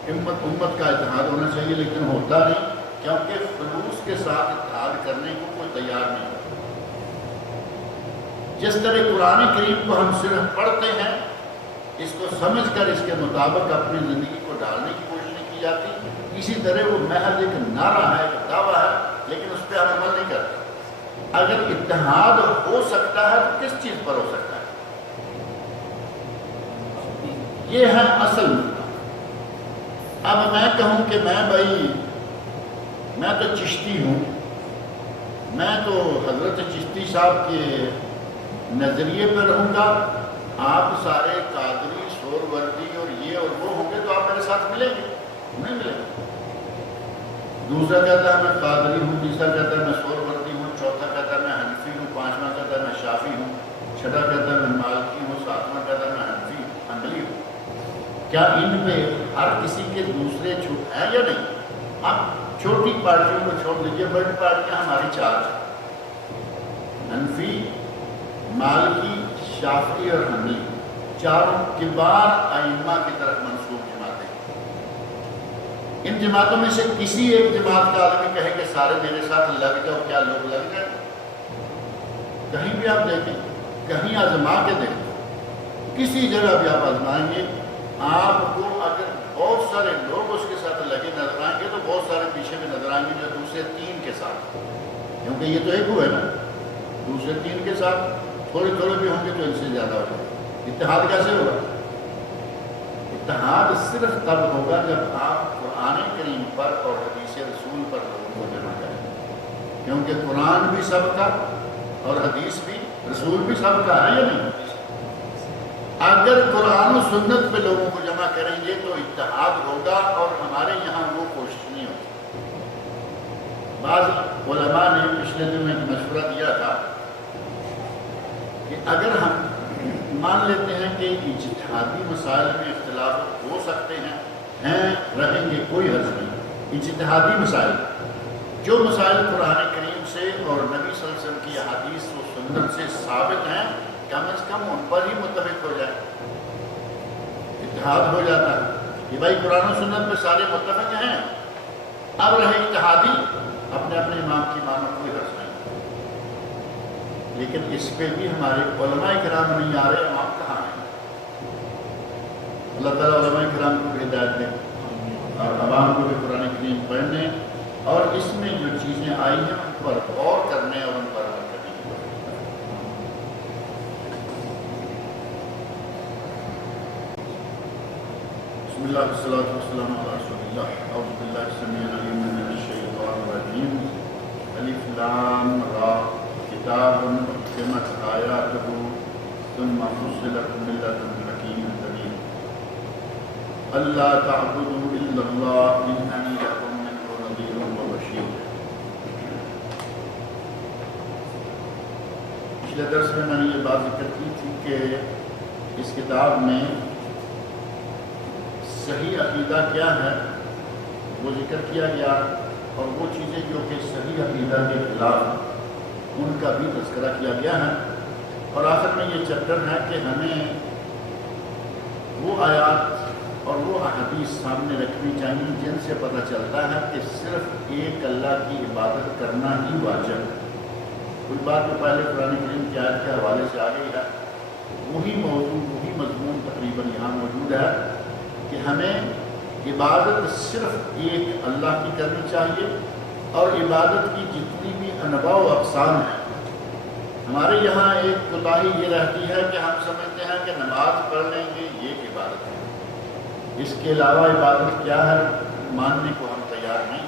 امت کا اتحاد ہونا چاہیے، لیکن ہوتا نہیں، کیونکہ خلوص کے ساتھ اتحاد کرنے کو کوئی تیار نہیں ہوتا۔ جس طرح قرآن کریم کو ہم صرف پڑھتے ہیں، اس کو سمجھ کر اس کے مطابق اپنی زندگی کو ڈالنے کی کوشش نہیں کی جاتی، اسی طرح وہ محض ایک نعرہ ہے، ایک دعویٰ ہے، لیکن اس پہ ہم عمل نہیں کرتے۔ اگر اتحاد ہو سکتا ہے تو کس چیز پر ہو سکتا ہے؟ یہ ہے اصل مدعا۔ اب میں کہوں کہ میں تو چشتی ہوں، میں تو حضرت چشتی صاحب کے نظریے پر رہوں گا، آپ سارے قادری، سہروردی اور یہ اور وہ ہوں گے تو آپ میرے ساتھ ملیں گے؟ نہیں ملیں گے۔ دوسرا کہتا ہے میں قادری ہوں، تیسرا کہتا ہے میں سہروردی ہوں، چوتھا کہتا ہے میں حنفی ہوں، پانچواں کہتا ہے میں شافعی ہوں، چھٹا کہتا ہے میں مالکی ہوں، ساتواں کہتا ہے میں حنبلی ہوں۔ کیا ان پہ ہر کسی کے دوسرے چھوٹ ہیں یا نہیں؟ اب چھوٹی پارٹیوں کو چھوڑ دیجیے، بڑی پارٹیاں ہماری چار ہیں، حنفی، مالکی، شافعی اور حنبلی، چاروں کبار ائمہ کی طرف منسوب جماعتیں۔ ان جماعتوں میں سے کسی ایک جماعت کا آدمی کہے کہ سارے میرے ساتھ لگ جاؤ، کیا لوگ لگ جائیں؟ کہیں بھی آپ دیکھیں، کہیں آزما کے دیکھیں، کسی جگہ بھی آپ آزمائیں گے، آپ کو اگر بہت سارے لوگ اس کے ساتھ لگے نظر آئیں گے تو بہت سارے پیچھے بھی نظر آئیں گے جو دوسرے تین کے ساتھ، کیونکہ یہ تو ایک ہوئے نا، دوسرے تین کے ساتھ تھوڑے تھوڑے بھی ہوں گے تو ان سے زیادہ ہو جائے۔ اتحاد کیسے ہوگا؟ اتحاد صرف تب ہوگا جب آپ قرآن کریم پر اور حدیث رسول پر لوگوں کو جمع کریں، کیونکہ قرآن بھی سب کا اور حدیث بھی، رسول بھی سب کا ہے یا نہیں؟ اگر قرآن و سنت پہ لوگوں کو جمع کریں گے تو اتحاد ہوگا، اور ہمارے یہاں وہ کوشش نہیں ہوتی۔ بعض علماء نے پچھلے دن میں مشورہ دیا تھا کہ اگر ہم مان لیتے ہیں کہ اجتہادی مسائل میں اختلاف ہو سکتے ہیں رہیں گے، کوئی حرج نہیں، اجتہادی مسائل، جو مسائل قرآن کریم سے اور نبی صلی اللہ علیہ وسلم کی احادیث و سنت سے ثابت ہیں، کم از کم ان پر ہی متفق ہو جائے، اتحاد ہو جاتا ہے کہ بھائی قرآن و سنت میں سارے متفق ہیں، اب رہے اتحادی، اپنے اپنے امام کی مانو، کوئی حرج نہیں۔ لیکن اس پہ بھی ہمارے علماء کرام نہیں آ رہے، امام کہاں ہیں؟ اللہ تعالیٰ علماء کرام کو بھی ہدایت دے اور عوام کو بھی قرآن کریم پڑھنے اور اس میں جو چیزیں آئی ہیں ان پر غور کرنے اور ان پر عمل کرنے کی کوشش کریں۔ بسم اللہ والصلاۃ والسلام علی رسول اللہ، اعوذ باللہ السمیع العلیم من الشیطان الرجیم، الف لام را، کتاب احکمت آیاتہ ثم فصلت من لدن حکیم حکیم، اللہ تعبدوا الا اللہ اننی لکم منہ نذیر و بشیر۔ پچھلے درس میں نے یہ بات ذکر کی تھی کہ اس کتاب میں صحیح عقیدہ کیا ہے وہ ذکر کیا گیا، اور وہ چیزیں جو کہ صحیح عقیدہ کے خلاف ان کا بھی تذکرہ کیا گیا ہے، اور آخر میں یہ چیپٹر ہے کہ ہمیں وہ آیات اور وہ احادیث سامنے رکھنی چاہیے جن سے پتہ چلتا ہے کہ صرف ایک اللہ کی عبادت کرنا ہی واجب ہے۔ کوئی بات تو پہلے قرآن کریم کی آیت کے حوالے سے آ گئی ہے، وہی موضوع، وہی مضمون تقریباً یہاں موجود ہے کہ ہمیں عبادت صرف ایک اللہ کی کرنی چاہیے، اور عبادت کی جتنی بھی انواع و اقسام ہیں، ہمارے یہاں ایک کوتاہی یہ رہتی ہے کہ ہم سمجھتے ہیں کہ نماز پڑھ لیں گے یہ عبادت ہے، اس کے علاوہ عبادت کیا ہے ماننے کو ہم تیار نہیں،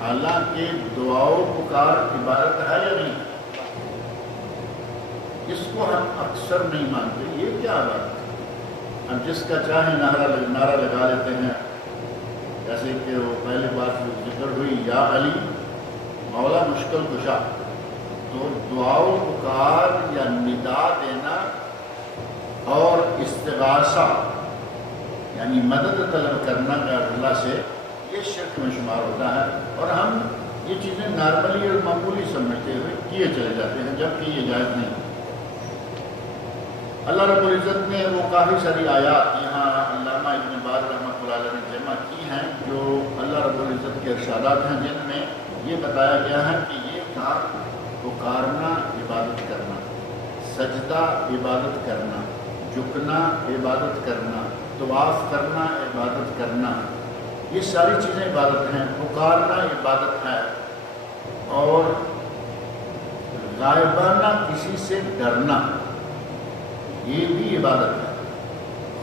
حالانکہ دعا و پکار عبادت ہے یا نہیں، اس کو ہم اکثر نہیں مانتے، یہ کیا عبادت ہے؟ ہم جس کا چاہیں نعرہ لگا لیتے ہیں، جیسے کہ وہ پہلی بار جو ذکر ہوئی یا علی مولا مشکل کشا، تو دعا و پکار یا ندا دینا اور استغاثہ یعنی مدد طلب کرنا غیر اللہ سے، یہ شرک میں شمار ہوتا ہے، اور ہم یہ چیزیں نارملی اور معمولی سمجھتے ہوئے کیے چلے جاتے ہیں، جبکہ یہ جائز نہیں۔ اللہ رب العزت نے وہ کافی ساری آیات یہاں علامہ ابن باز رحمۃ اللہ علیہ نے جمع کی ہیں، جو اللہ رب العزت کے ارشادات ہیں، جن میں یہ بتایا گیا ہے کہ یہ کام پکارنا عبادت کرنا، سجدہ عبادت کرنا، جھکنا عبادت کرنا، طواف کرنا عبادت کرنا، یہ ساری چیزیں عبادت ہیں۔ پکارنا عبادت ہے، اور غائبانہ کسی سے ڈرنا یہ بھی عبادت ہے۔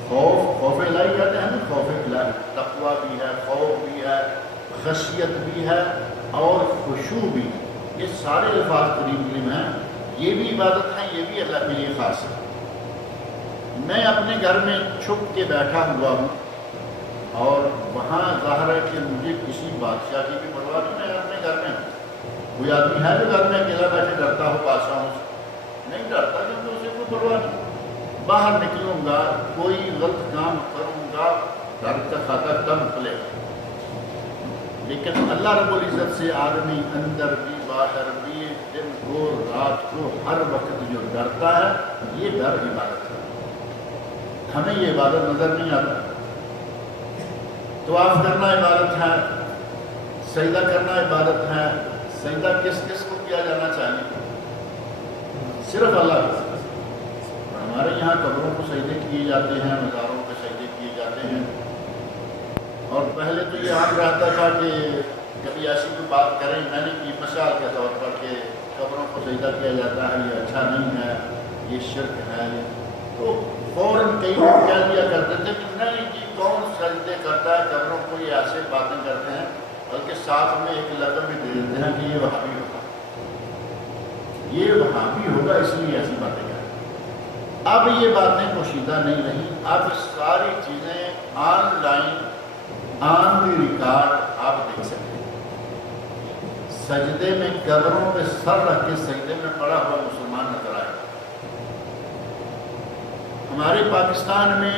خوف الہی کہتے ہیں نا، خوف الہی، تقویٰ بھی ہے، خوف بھی ہے، خشیت بھی ہے، اور خشوع بھی ہے، یہ سارے الفاظ قریب ہیں، یہ بھی عبادت ہیں، یہ بھی اللہ کے لیے خاص ہے۔ میں اپنے گھر میں چھپ کے بیٹھا ہوا ہوں، اور وہاں ظاہر ہے کہ مجھے کسی بادشاہ کی بھی پرواہ نہیں، میں اپنے گھر میں ہوں۔ کوئی آدمی ہے جو گھر میں اکیلا بیٹھے ڈرتا ہو بادشاہوں سے؟ نہیں ڈرتا، کیونکہ اسے کوئی پرواہ نہیں۔ باہر نکلوں گا، کوئی غلط کام کروں گا، گھر کا کھاتا کم کھلے گا۔ لیکن اللہ رب العزت سے آدمی اندر بھی باہر بھی، دن کو رات کو، ہر وقت جو ڈرتا ہے، یہ ڈر عبادت ہے۔ ہمیں یہ عبادت نظر نہیں آتا۔ طواف کرنا عبادت ہے، سجدہ کرنا عبادت ہے۔ سجدہ کس کس کو کیا جانا چاہیے؟ صرف اللہ کو۔ ہمارے یہاں قبروں کو سجدے کیے جاتے ہیں، مزاروں پہ سجدے کیے جاتے ہیں، اور پہلے تو یہ عام رہتا تھا کہ کبھی ایسی کوئی بات کریں، میں نے کی مثال کے طور پر کہ قبروں کو سجدہ کیا جاتا ہے، یہ اچھا نہیں ہے، یہ شرک ہے، تو فوراً کئی لوگ کہہ دیا کرتے تھے کہ نہیں جی کون سجدے کرتا ہے قبروں کو، یہ ایسے باتیں کرتے ہیں، بلکہ ساتھ میں ایک لقب بھی دے دیتے ہیں کہ یہ وہابی ہوگا، یہ وہابی ہوگا، اس لیے ایسی باتیں کرتے ہیں۔ اب یہ باتیں پوشیدہ نہیں رہی، اب ساری چیزیں on line on the record آپ دیکھ سکتے ہیں۔ سجدے میں قبروں پہ سر رکھ کے سجدے میں پڑا ہوا مسلمان نظر آئے۔ ہمارے پاکستان میں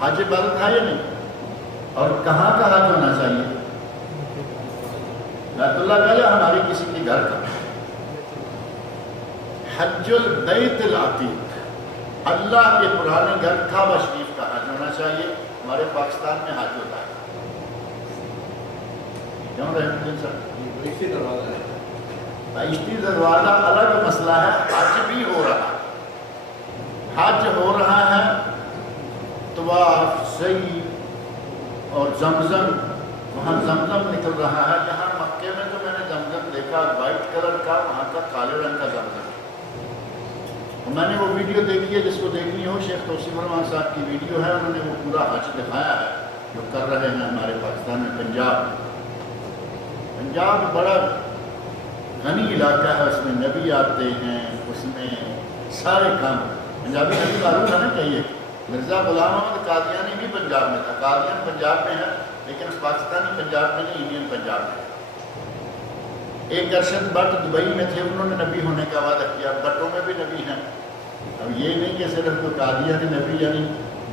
حج عبادت ہے یا نہیں؟ اور کہاں کا حج ہونا چاہیے؟ بیت اللہ کا یا ہمارے کسی کے گھر کا؟ حج البیت العتیق، اللہ کے پرانے گھر کعبہ شریف کا حج ہونا چاہیے۔ ہمارے پاکستان میں حج ہوتا ہے، کیوں رحمت الدین صاحب؟ بہشتی دروازہ ہے، بہشتی دروازہ الگ مسئلہ ہے، حج بھی ہو رہا ہے، حج ہو رہا ہے، طواف سعی اور زمزم، وہاں زمزم نکل رہا ہے۔ جہاں مکے میں تو میں نے زمزم دیکھا وائٹ کلر کا، وہاں کا کالے رنگ کا زمزم۔ میں نے وہ ویڈیو دیکھی ہے، جس کو دیکھنی ہو، شیخ توصیف الرحمان صاحب کی ویڈیو ہے، انہوں نے وہ پورا حج دکھایا ہے جو کر رہے ہیں ہمارے پاکستان میں۔ پنجاب بڑا غنی علاقہ ہے، اس میں نبی آتے ہیں، اس میں سارے کام۔ پنجابی نبی معلوم ہے نا کہیے، مرزا غلام احمد قادیانی بھی پنجاب میں تھا، قادیان پنجاب میں ہے، لیکن پاکستانی پنجاب میں نہیں، انڈین پنجاب میں۔ ایک ارشد بٹ دبئی میں تھے، انہوں نے نبی ہونے کا وعدہ کیا، بٹوں میں بھی نبی ہیں۔ اب یہ نہیں کہ صرف کوئی قادیانی نبی، یعنی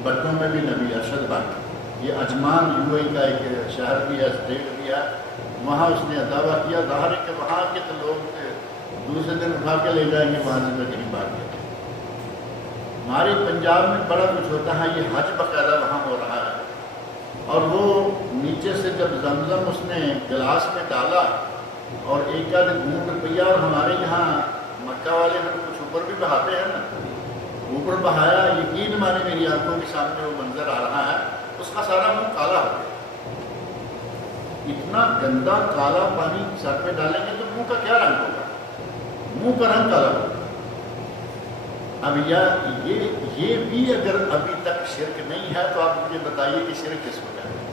بٹوں میں بھی نبی ارشد بٹ۔ یہ اجمان یو اے کا ایک شہر بھی ہے، اسٹیٹ بھی ہے، وہاں اس نے دعویٰ کیا۔ ظاہر ہے کہ وہاں کے تو لوگ دوسرے دن اٹھا کے لے جائیں گے وہاں سے، میں کہیں بات کیا۔ ہمارے پنجاب میں بڑا کچھ ہوتا ہے، یہ حج باقاعدہ وہاں ہو رہا ہے، اور وہ نیچے سے جب زمزم اس نے گلاس میں ڈالا اور ایک آدھ گھونٹ پیا، اور ہمارے یہاں مکہ والے ہم کچھ اوپر بھی بہاتے ہیں نا، اوپر بہایا، یقین مانے میری آنکھوں کے سامنے وہ منظر آ رہا ہے، اس کا سارا منہ کالا ہو گیا۔ اتنا گندا کالا پانی سر پہ ڈالیں گے تو منہ کا کیا رنگ ہوگا؟ منہ کا رنگ کالا ہوگا۔ اب یہ بھی اگر ابھی تک شرک نہیں ہے تو آپ مجھے بتائیے کہ شرک کس کو کہتے ہیں؟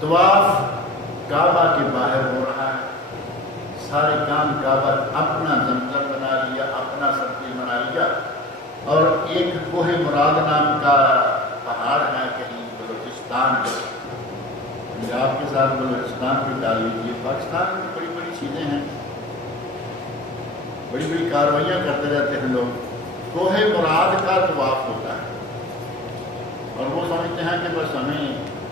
طواف کعبہ کے باہر ہو رہا ہے، سارے کام کعبہ، اپنا زمزم بنا لیا، اپنا سب چیز بنا لیا، اور ایک کوہ مراد نام کا پہاڑ ہے کہیں بلوچستان میں، آپ کے ساتھ بلوچستان بھی ڈال لیجیے، پاکستان میں بڑی بڑی چیزیں ہیں، بڑی بڑی کاروائیاں کرتے رہتے ہیں لوگ۔ کوہ مراد کا طواف ہوتا ہے اور وہ سمجھتے ہیں کہ بس ہمیں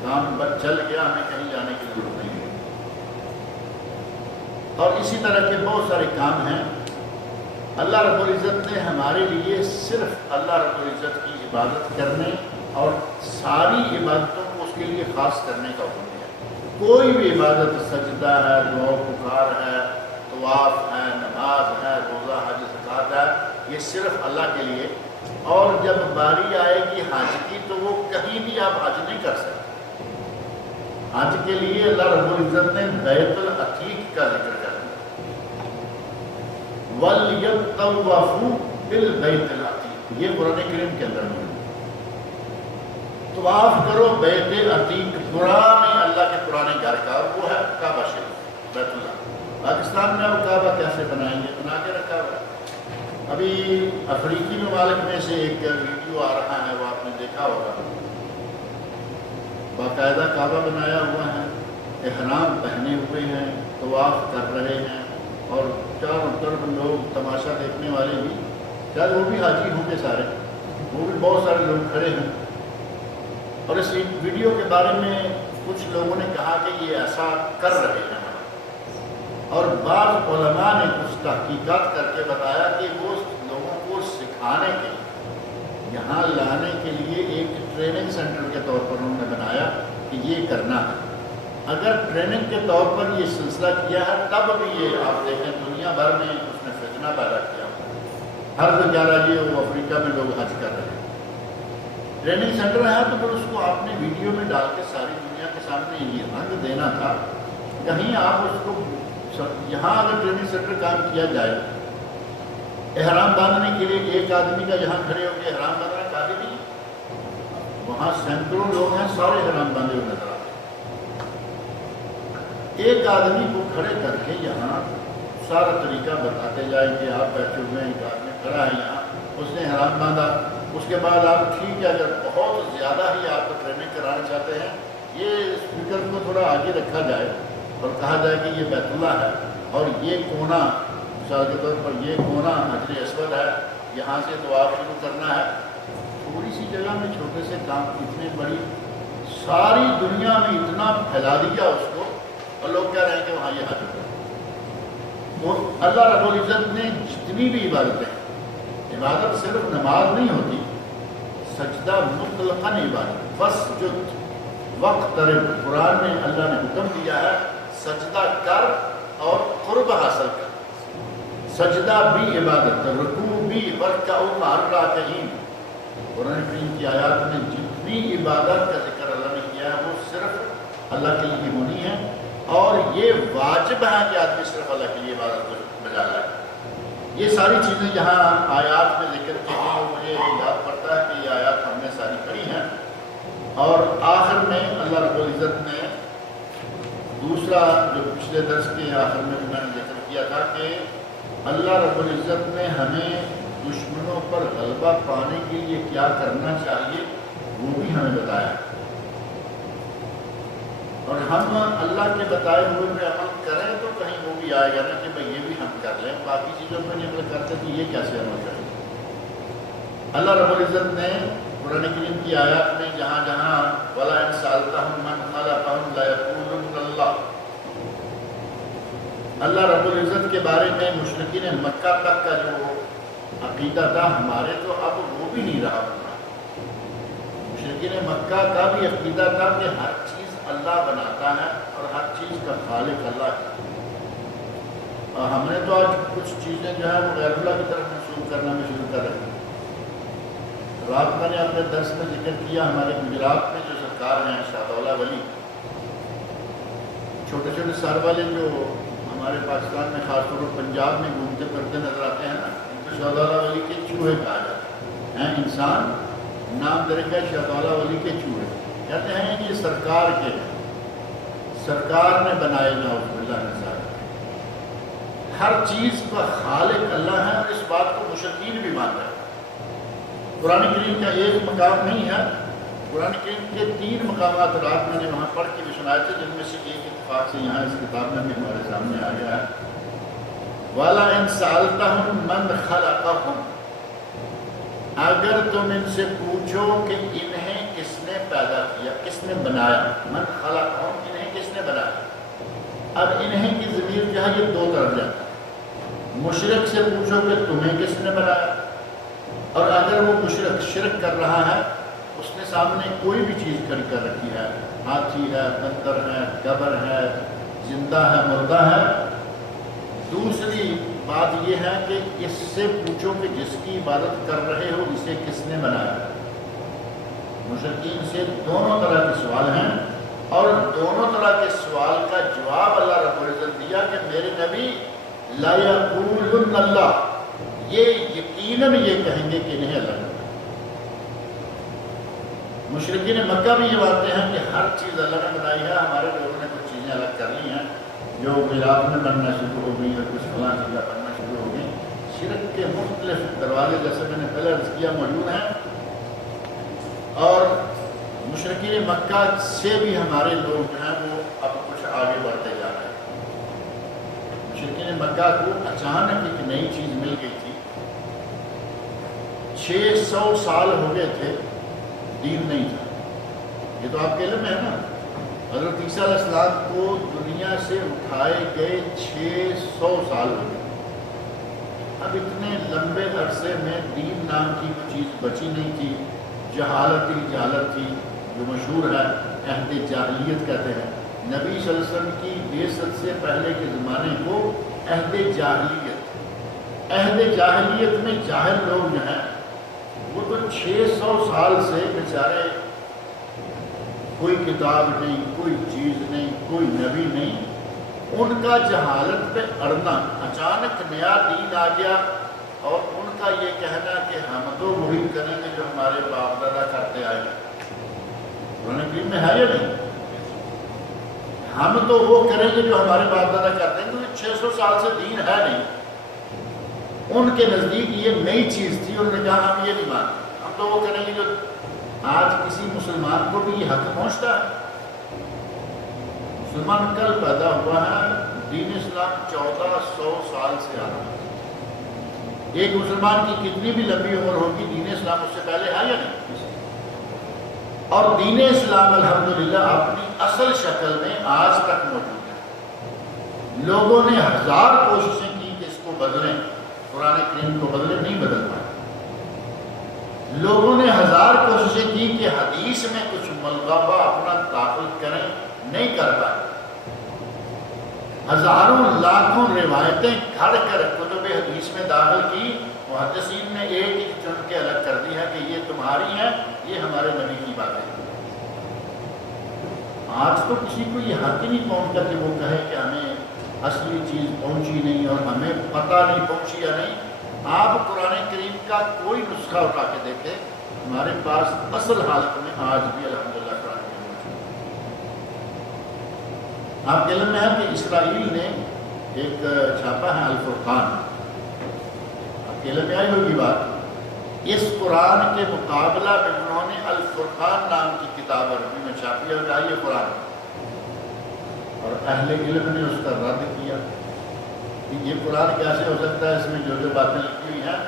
کام چل گیا، ہمیں کہیں جانے کی ضرورت نہیں ہے۔ اور اسی طرح کے بہت سارے کام ہیں۔ اللہ رب العزت نے ہمارے لیے صرف اللہ رب العزت کی عبادت کرنے اور ساری عبادتوں کو اس کے لیے خاص کرنے کا حکم دیا۔ کوئی بھی عبادت، سجدہ ہے، دعا پکار ہے، طواف ہے، نماز ہے، روزہ، حج، زکوٰۃ ہے، یہ صرف اللہ کے لیے۔ اور جب باری آئے گی حج کی تو وہ کہیں بھی آپ حج نہیں کر سکتے۔ حج کے لیے اللہ رب العزت نے بیت العتیق کا ذکر کر دیا، وَلْيَطَّوَّفُوا بِالْبَيْتِ الْعَتِيقِ، یہ قرآن کریم کے اندر ہے۔ طواف کرو بیت عتیق، پرانے اللہ کے پرانے گھر کا، وہ ہے کعبہ شریف، بیت اللہ۔ پاکستان میں اب کعبہ کیسے بنائیں گے؟ بنا کے رکھا ہوا ہے۔ ابھی افریقی ممالک میں سے ایک ویڈیو آ رہا ہے، وہ آپ نے دیکھا ہوگا، باقاعدہ کعبہ بنایا ہوا ہے، احرام پہنے ہوئے ہیں، طواف کر رہے ہیں، اور چاروں طرف لوگ تماشا دیکھنے والے بھی، شاید وہ بھی حاجی ہوں گے سارے، وہ بھی بہت سارے لوگ کھڑے ہیں۔ اور اس ویڈیو کے بارے میں کچھ لوگوں نے کہا کہ یہ ایسا کر رہے ہیں، اور بعض علماء نے کچھ تحقیقات کر کے بتایا کہ وہ لوگوں کو سکھانے کے لیے، یہاں لانے کے لیے ایک ٹریننگ سینٹر کے طور پر انہوں نے بنایا کہ یہ کرنا ہے۔ اگر ٹریننگ کے طور پر یہ سلسلہ کیا ہے تب بھی یہ آپ دیکھیں دنیا بھر میں اس نے فتنہ پیدا کیا، ہر جگہ یہ وہ افریقہ میں لوگ حج کر رہے ہیں۔ ٹریننگ سینٹر ہے تو پھر اس کو آپ نے ویڈیو میں ڈال کے ساری دنیا کے سامنے یہ رنگ دینا تھا۔ کہیں آپ اس کو، یہاں اگر ٹریننگ سینٹر کام کیا جائے، احرام باندھنے کے لیے ایک آدمی کا یہاں کھڑے ہو کے احرام باندھنا کافی نہیں، وہاں سینکڑوں لوگ ہیں، سارے احرام باندھے ہوئے نظر آتے ہیں۔ ایک آدمی کو کھڑے کر کے یہاں سارا طریقہ بتاتے جائیں کہ آپ بیٹھے ہوئے ہیں، ایک آدمی کھڑا ہے یہاں، اس نے احرام باندھا، اس کے بعد آپ ٹھیک ہے، اگر بہت زیادہ ہی آپ کو ٹریننگ کرانا چاہتے ہیں، یہ اسپیکر کو تھوڑا آگے رکھا جائے اور کہا جائے کہ یہ بیت اللہ ہے، اور یہ کونا، مثال کے طور پر یہ کونا حجر اسود ہے، یہاں سے طواف شروع کرنا ہے۔ تھوڑی سی جگہ میں چھوٹے سے کام اتنے بڑی ساری دنیا میں اتنا پھیلا دیا اس کو، اور لوگ کہہ رہے ہیں کہ وہاں یہ حج ہے۔ تو اللہ رب العزت نے جتنی بھی عبادتیں، عبادت صرف نماز نہیں ہوتی، سجدہ مطلقاً عبادت، فسجد وقترب، قرآن میں اللہ نے حکم دیا ہے سجدہ کر اور قرب حاصل کر۔ سجدہ بھی عبادت، رکوع بھی، ورکعوا مع الراکعین۔ قرآن کریم کی آیات میں جتنی عبادت کا ذکر اللہ نے کیا ہے وہ صرف اللہ کے لیے ہونی ہے، اور یہ واجب ہے کہ آدمی صرف اللہ کے لیے عبادت بجا لائے۔ یہ ساری چیزیں جہاں آیات میں ذکر کی ہیں مجھے یاد پڑتا ہے کہ یہ آیات ہم نے ساری پڑھی ہیں۔ اور آخر میں اللہ رب العزت نے دوسرا جو پچھلے درس کے آخر میں میں نے ذکر کیا تھا کہ اللہ رب العزت نے ہمیں دشمنوں پر غلبہ پانے کے لیے کیا کرنا چاہیے وہ بھی ہمیں بتایا، اور ہم اللہ کے بتائے ہوئے پہ عمل کریں تو کہیں وہ بھی آئے گا نا کہ بھائی یہ بھی ہم کر لیں، باقی چیزوں پہ نہیں عمل کرتے تو یہ کیسے عمل کریں۔ اللہ رب العزت نے قرآن کریم کی آیات میں جہاں جہاں وَلَا إِن سَأَلْتَهُم مَّنْ خَلَقَهُمْ لَيَقُولُنَّ اللَّهُ، اللہ رب العزت کے بارے میں مشرکین مکہ تک کا جو عقیدہ تھا ہمارے تو اب وہ بھی نہیں رہا ہونا۔ مشرکین مکہ کا بھی عقیدہ تھا کہ ہر چیز اللہ بناتا ہے اور ہر چیز کا خالق اللہ ہے، اور ہم نے تو آج کچھ چیزیں جو ہے وہ غیر اللہ کی طرف منسوخ کرنا میں شروع کر رہے ہیں۔ رات میں نے اپنے درس میں ذکر کیا ہمارے گجرات میں جو سرکار ہیں شاہ دولہ ولی، چھوٹے چھوٹے سر والے جو ہمارے پاکستان میں خاص طور پر پنجاب میں گھومتے پھرتے نظر آتے ہیں نا، ان کو شاہ دولہ ولی کے چوہے کہا جاتا ہے۔ انسان نام درکہ شاہ دولہ ولی کے چوہے، کہتے ہیں کہ سرکار کے، سرکار نے بنائے نعوذ باللہ من ذالک۔ ہر چیز کا خالق اللہ ہے، اور اس بات کو مشرکین بھی مان رہے ہیں۔ قرآن کریم کا ایک مقام نہیں ہے قرآن کریم کے 3 مقامات رات میں نے وہاں پڑھ کے بھی سنائے تھے، جن میں سے ایک اتفاق سے یہاں اس کتاب میں بھی ہمارے سامنے آ گیا ہے۔ وَلَا إِن سَأَلْتَهُم مَّنْ خَلَقَهُم، اگر تم ان سے پوچھو کہ انہیں کس نے پیدا کیا، کس نے بنایا، من خلقہم، انہیں کس نے بنایا۔ اب انہیں کی ضمیر جو ہے یہ 2 طرف جاتا ہے۔ مشرک سے پوچھو کہ تمہیں کس نے بنایا، اور اگر وہ مشرک شرک کر رہا ہے، اس نے سامنے کوئی بھی چیز کھڑی کر رکھی ہے، ہاتھی ہے، بندر ہے، قبر ہے، زندہ ہے، مردہ ہے، دوسری بات یہ ہے کہ اس سے پوچھو کہ جس کی عبادت کر رہے ہو اسے کس نے بنایا۔ مشرکین سے دونوں طرح کے سوال ہیں، اور دونوں طرح کے سوال کا جواب اللہ رب العزت دیا کہ میرے نبی لا یقولن اللہ، یہ یقیناً یہ کہیں گے کہ انہیں اللہ نے بنایا۔ مشرکین مکہ بھی یہ باتیں ہیں کہ ہر چیز اللہ نے بنائی ہے، ہمارے لوگوں نے کچھ چیزیں الگ کر لی ہیں جو میلاد میں بننا شروع ہو گئی اور کچھ فلاں چیزیں بننا شروع ہو گئی۔ شرک کے مختلف دروازے جیسے میں نے پہلے عرض کیا موجود ہیں، اور مشرکین مکہ سے بھی ہمارے لوگ جو ہیں وہ اب کچھ آگے بڑھتے جا رہے ہیں۔ مشرکین مکہ کو اچانک ایک نئی چیز مل گئی تھی، 600 سال ہو گئے تھے دین نہیں تھا۔ یہ تو آپ کے علم میں ہے نا، حضرت عیسیٰ علیہ السلام کو دنیا سے اٹھائے گئے 600 سال ہو گئے۔ اب اتنے لمبے عرصے میں دین نام کی کوئی چیز بچی نہیں تھی، جہالت ہی جہالت تھی، جو مشہور ہے عہد جاہلیت کہتے ہیں۔ نبی صلی اللہ علیہ وسلم کی بعثت سے پہلے کے زمانے کو عہد جاہلیت، عہد جاہلیت میں جاہل لوگ جو ہیں وہ تو 600 سال سے بیچارے کوئی کتاب نہیں، کوئی چیز نہیں، کوئی نبی نہیں، ان کا جہالت پہ اڑنا، اچانک نیا دین آ گیا، اور ان کا یہ کہنا کہ ہم تو وہی کریں گے جو ہمارے باپ دادا کرتے آئے ہیں۔ قرآن کریم میں ہے یا نہیں؟ ہم تو وہ کریں گے جو ہمارے باپ دادا کرتے ہیں، کیونکہ 600 سال سے دین ہے نہیں۔ ان کے نزدیک یہ نئی چیز تھی، انہوں نے کہا ہم یہ نہیں مانتے، ہم تو وہ کریں گے جو آج کسی مسلمان کو بھی یہ حق پہنچتا ہے۔ مسلمان کل پیدا ہوا ہے، دین اسلام 1400 سال سے آ رہا ہے۔ ایک مسلمان کی کتنی بھی لمبی عمر ہوگی، دین اسلام اس سے پہلے ہے یا نہیں؟ اور دین اسلام الحمدللہ اپنی اصل شکل میں آج تک موجود ہے۔ لوگوں نے 1000 کوششیں کی کہ اس کو بدلیں، قرآن کریم کو بدلیں، نہیں بدل پائے۔ لوگوں نے 1000 کوششیں کی کہ حدیث میں کچھ ملغبہ اپنا داخل کریں، نہیں کر پائے۔ ہزاروں لاکھوں روایتیں گھڑ کر کتب حدیث میں داخل کی، محدثین نے ایک ایک چن کے الگ کر دی ہے کہ یہ تمہاری ہیں، یہ ہمارے نبی کی باتیں۔ آج تو کسی کو یہ حق ہی نہیں پہنچتا کہ وہ کہے کہ ہمیں اصلی چیز پہنچی نہیں اور ہمیں پتہ نہیں پہنچی یا نہیں۔ آپ قرآن کریم کا کوئی نسخہ اٹھا کے دیکھیں، ہمارے پاس اصل حالت میں آج بھی الحمدللہ قرآن کریم موجود ہے۔ آپ کے علم میں ہے کہ اسرائیل نے ایک چھاپا ہے الفرقان، آپ کے علم میں آئی ہوگی بات، اس قرآن کے مقابلہ میں انہوں نے الفرقان نام کی کتاب عربی میں چھاپی اور کہا یہ قرآن، اور اہل علم نے اس کا رد کیا کہ یہ قرآن کیسے ہو سکتا ہے، اس میں جو جو باتیں لکھی ہوئی ہیں،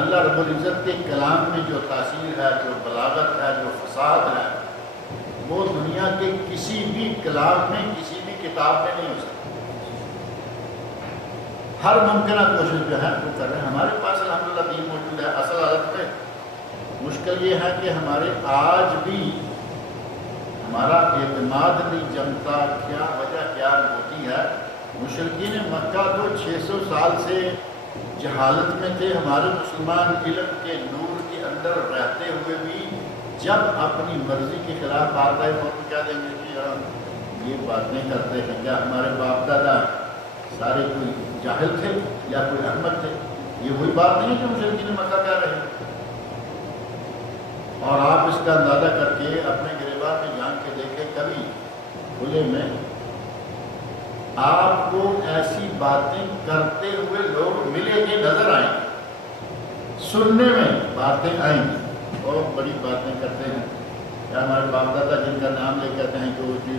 اللہ رب العزت کے کلام میں جو تاثیر ہے، جو بلاغت ہے، جو فصاحت ہے، وہ دنیا کے کسی بھی کلام میں، کسی بھی کتاب میں نہیں ہو سکتی۔ ہر ممکنہ کوشش جو ہے وہ کر رہے ہیں۔ ہمارے پاس الحمدللہ دین موجود ہے۔ اصل حالت میں مشکل یہ ہے کہ ہمارے آج بھی ہمارا اعتماد نہیں جمتا۔ کیا وجہ کیا ہوتی ہے؟ مشرکین مکہ تو 600 سال سے جہالت میں تھے، ہمارے مسلمان علم کے نور کے اندر رہتے ہوئے بھی جب اپنی مرضی کے خلاف بات آئے تو کیا دیں گے کہ ہم یہ باتیں کرتے ہیں، کیا ہمارے باپ دادا سارے کوئی جاہل تھے یا کوئی احمد تھے؟ یہ وہی بات نہیں ہے جو مشرکین مکہ کہہ رہے ہیں۔ اور آپ اس کا اندازہ کر کے اپنے گریبان میں جان کے دیکھیں، کبھی کھلے میں آپ کو ایسی باتیں کرتے ہوئے لوگ ملیں گے، نظر آئیں گے، سننے میں باتیں آئیں گی، بہت بڑی باتیں کرتے ہیں، یا ہمارے باپ دادا جن کا نام لے کہتے ہیں کہ وہ جی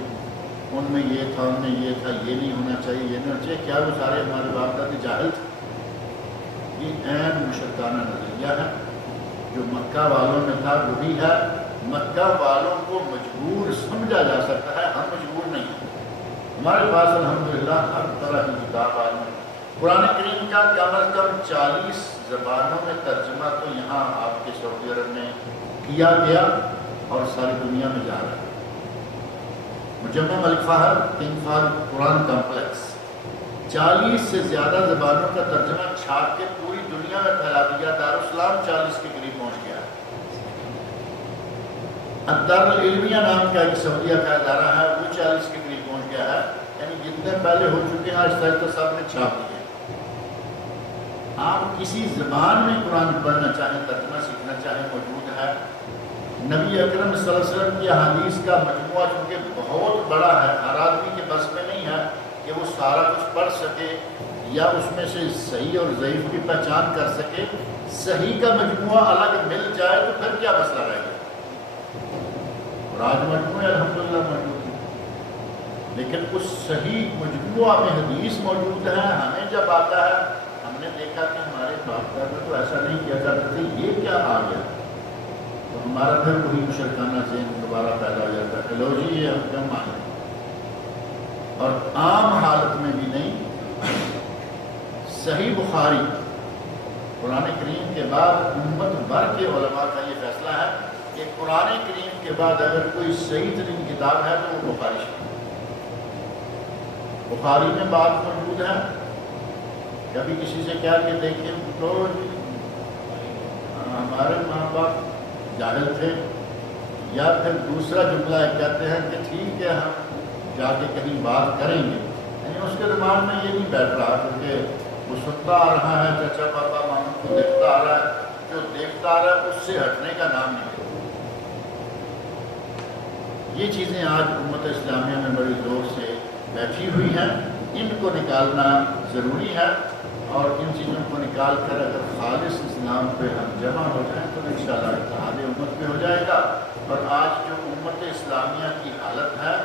ان میں یہ تھا، ان میں یہ تھا، یہ نہیں ہونا چاہیے، یہ نہیں ہونا چاہیے، کیا وہ سارے ہمارے باپ دادے جاہل تھے؟ یہ عین مشرکانہ نظریہ ہے جو مکہ والوں میں تھا، وہی ہے۔ مکہ والوں کو مجبور سمجھا جا سکتا ہے، ہم مجبور نہیں ہیں۔ ہمارے پاس الحمدللہ ہر طرح کی کتاب آئی ہے۔ قرآن کریم کا کم از کم 40 زبانوں میں ترجمہ تو یہاں آپ کے سعودی عرب میں کیا گیا اور ساری دنیا میں جا رہا ہے۔ مجمع ملک فہد کنگ فہد قرآن کمپلیکس 40 سے زیادہ زبانوں کا ترجمہ چھاپ کے پوری دنیا میں پھیلا دیا۔ دارالاسلام 40 کے قریب پہنچ گیا ہے۔ الدارالعلمیہ نام کا ایک سعودیہ کا ادارہ ہے، وہ 40 کے قریب پہنچ گیا ہے۔ یعنی جتنے پہلے ہو چکے ہیں آج تک تو سب نے چھاپ دیے۔ آپ کسی زبان میں قرآن پڑھنا چاہیں، ترجمہ سیکھنا چاہیں، موجود ہے۔ نبی اکرم صلی اللہ علیہ وسلم کی احادیث کا مجموعہ چونکہ بہت بڑا ہے، ہر آدمی کے بس میں نہیں ہے کہ وہ سارا کچھ پڑھ سکے یا اس میں سے صحیح اور ضعیف کی پہچان کر سکے۔ صحیح کا مجموعہ الگ مل جائے تو پھر کیا مسئلہ رہے گا؟ اور آج مجموعہ الحمدللہ موجود ہے، لیکن اس صحیح مجموعہ میں حدیث موجود ہے۔ ہمیں جب آتا ہے ہم نے دیکھا کہ ہمارے باپ دادا تو ایسا نہیں کیا کرتے تھے، یہ کیا آ گیا؟ تو ہمارا پھر وہی مشرکانہ ذہن دوبارہ پیدا ہو جاتا ہے کہ لو جی یہ ہم کیوں مانیں، اور عام حالت میں بھی نہیں۔ صحیح بخاری قرآن کریم کے بعد امت بھر کے علماء کا یہ فیصلہ ہے کہ قرآن کریم کے بعد اگر کوئی صحیح ترین کتاب ہے تو وہ بخاری شریف۔ بخاری میں بات موجود ہے، کبھی کسی سے کہہ کے دیکھیں تو ہمارے ماں باپ جاہل تھے، یا پھر دوسرا جملہ کہتے ہیں کہ ٹھیک ہے ہم جا کے کہیں بات کریں گے، یعنی اس کے دماغ میں یہ نہیں بیٹھ رہا کیونکہ وہ سنتا آ رہا ہے، چچا پاپا ماموں کو دیکھتا آ رہا ہے، جو دیکھتا آ رہا ہے اس سے ہٹنے کا نام نہیں ہے۔ یہ چیزیں آج امت اسلامیہ میں بڑی زور سے بیٹھی ہوئی ہیں، ان کو نکالنا ضروری ہے، اور ان چیزوں کو نکال کر اگر خالص اسلام پہ ہم جمع ہو جائیں تو انشاءاللہ اتحاد امت پہ ہو جائے گا، اور آج جو امت اسلامیہ کی حالت ہے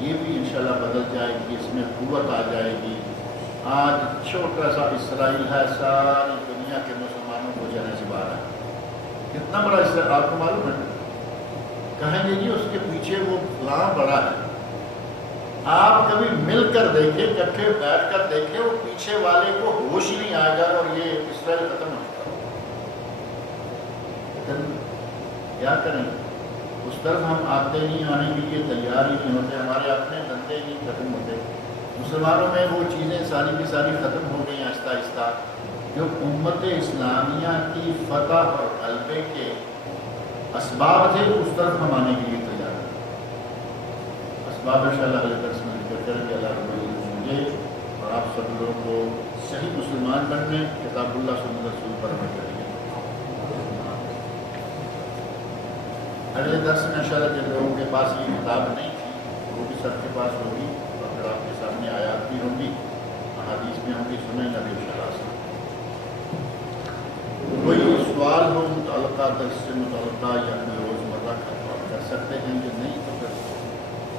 یہ بھی انشاءاللہ بدل جائے گی، اس میں قوت آ جائے گی۔ آج چھوٹا سا اسرائیل ہے، ساری دنیا کے مسلمانوں کو جنے چبا رہا ہے۔ کتنا بڑا اسرائیل آپ کو معلوم ہے؟ کہیں گے جی اس کے پیچھے وہ فلاں بڑا ہے۔ آپ کبھی مل کر دیکھیں، اکٹھے بیٹھ کر دیکھیں، وہ پیچھے والے کو ہوش ہی نہیں آئے گا اور یہ اسرائیل ختم ہو چکا۔ لیکن کیا کریں، اس طرف ہم آتے نہیں، آنے کے لیے تیار ہی نہیں ہوتے، ہمارے اپنے دھندے نہیں ختم ہوتے۔ مسلمانوں میں وہ چیزیں ساری کی ساری ختم ہو گئی آہستہ آہستہ، جو امت اسلامیہ کی فتح اور غلبے کے اسباب تھے، اس طرف ہم آنے کے لیے تیار ہیں۔ اسباب انشاءاللہ اگلے درس میں ذکر کریں گے۔ اللہ رب العزت مجھے اور آپ سب لوگوں کو صحیح مسلمان بننے، کتاب اللہ سنت رسول پر عمل کریں گے۔ اگلے درس میں انشاءاللہ جن لوگوں کے پاس یہ کتاب نہیں تھی وہ بھی سب کے پاس ہوگی، اور پھر آپ کے سامنے آیات بھی ہوں گی، احادیث بھی ہوں گی، سنیں گے انشاءاللہ سے۔ کوئی سوال ہو متعلقہ درس سے متعلقہ یا کوئی روزمرہ کا تو آپ کر سکتے ہیں، جو نہیں تو پھر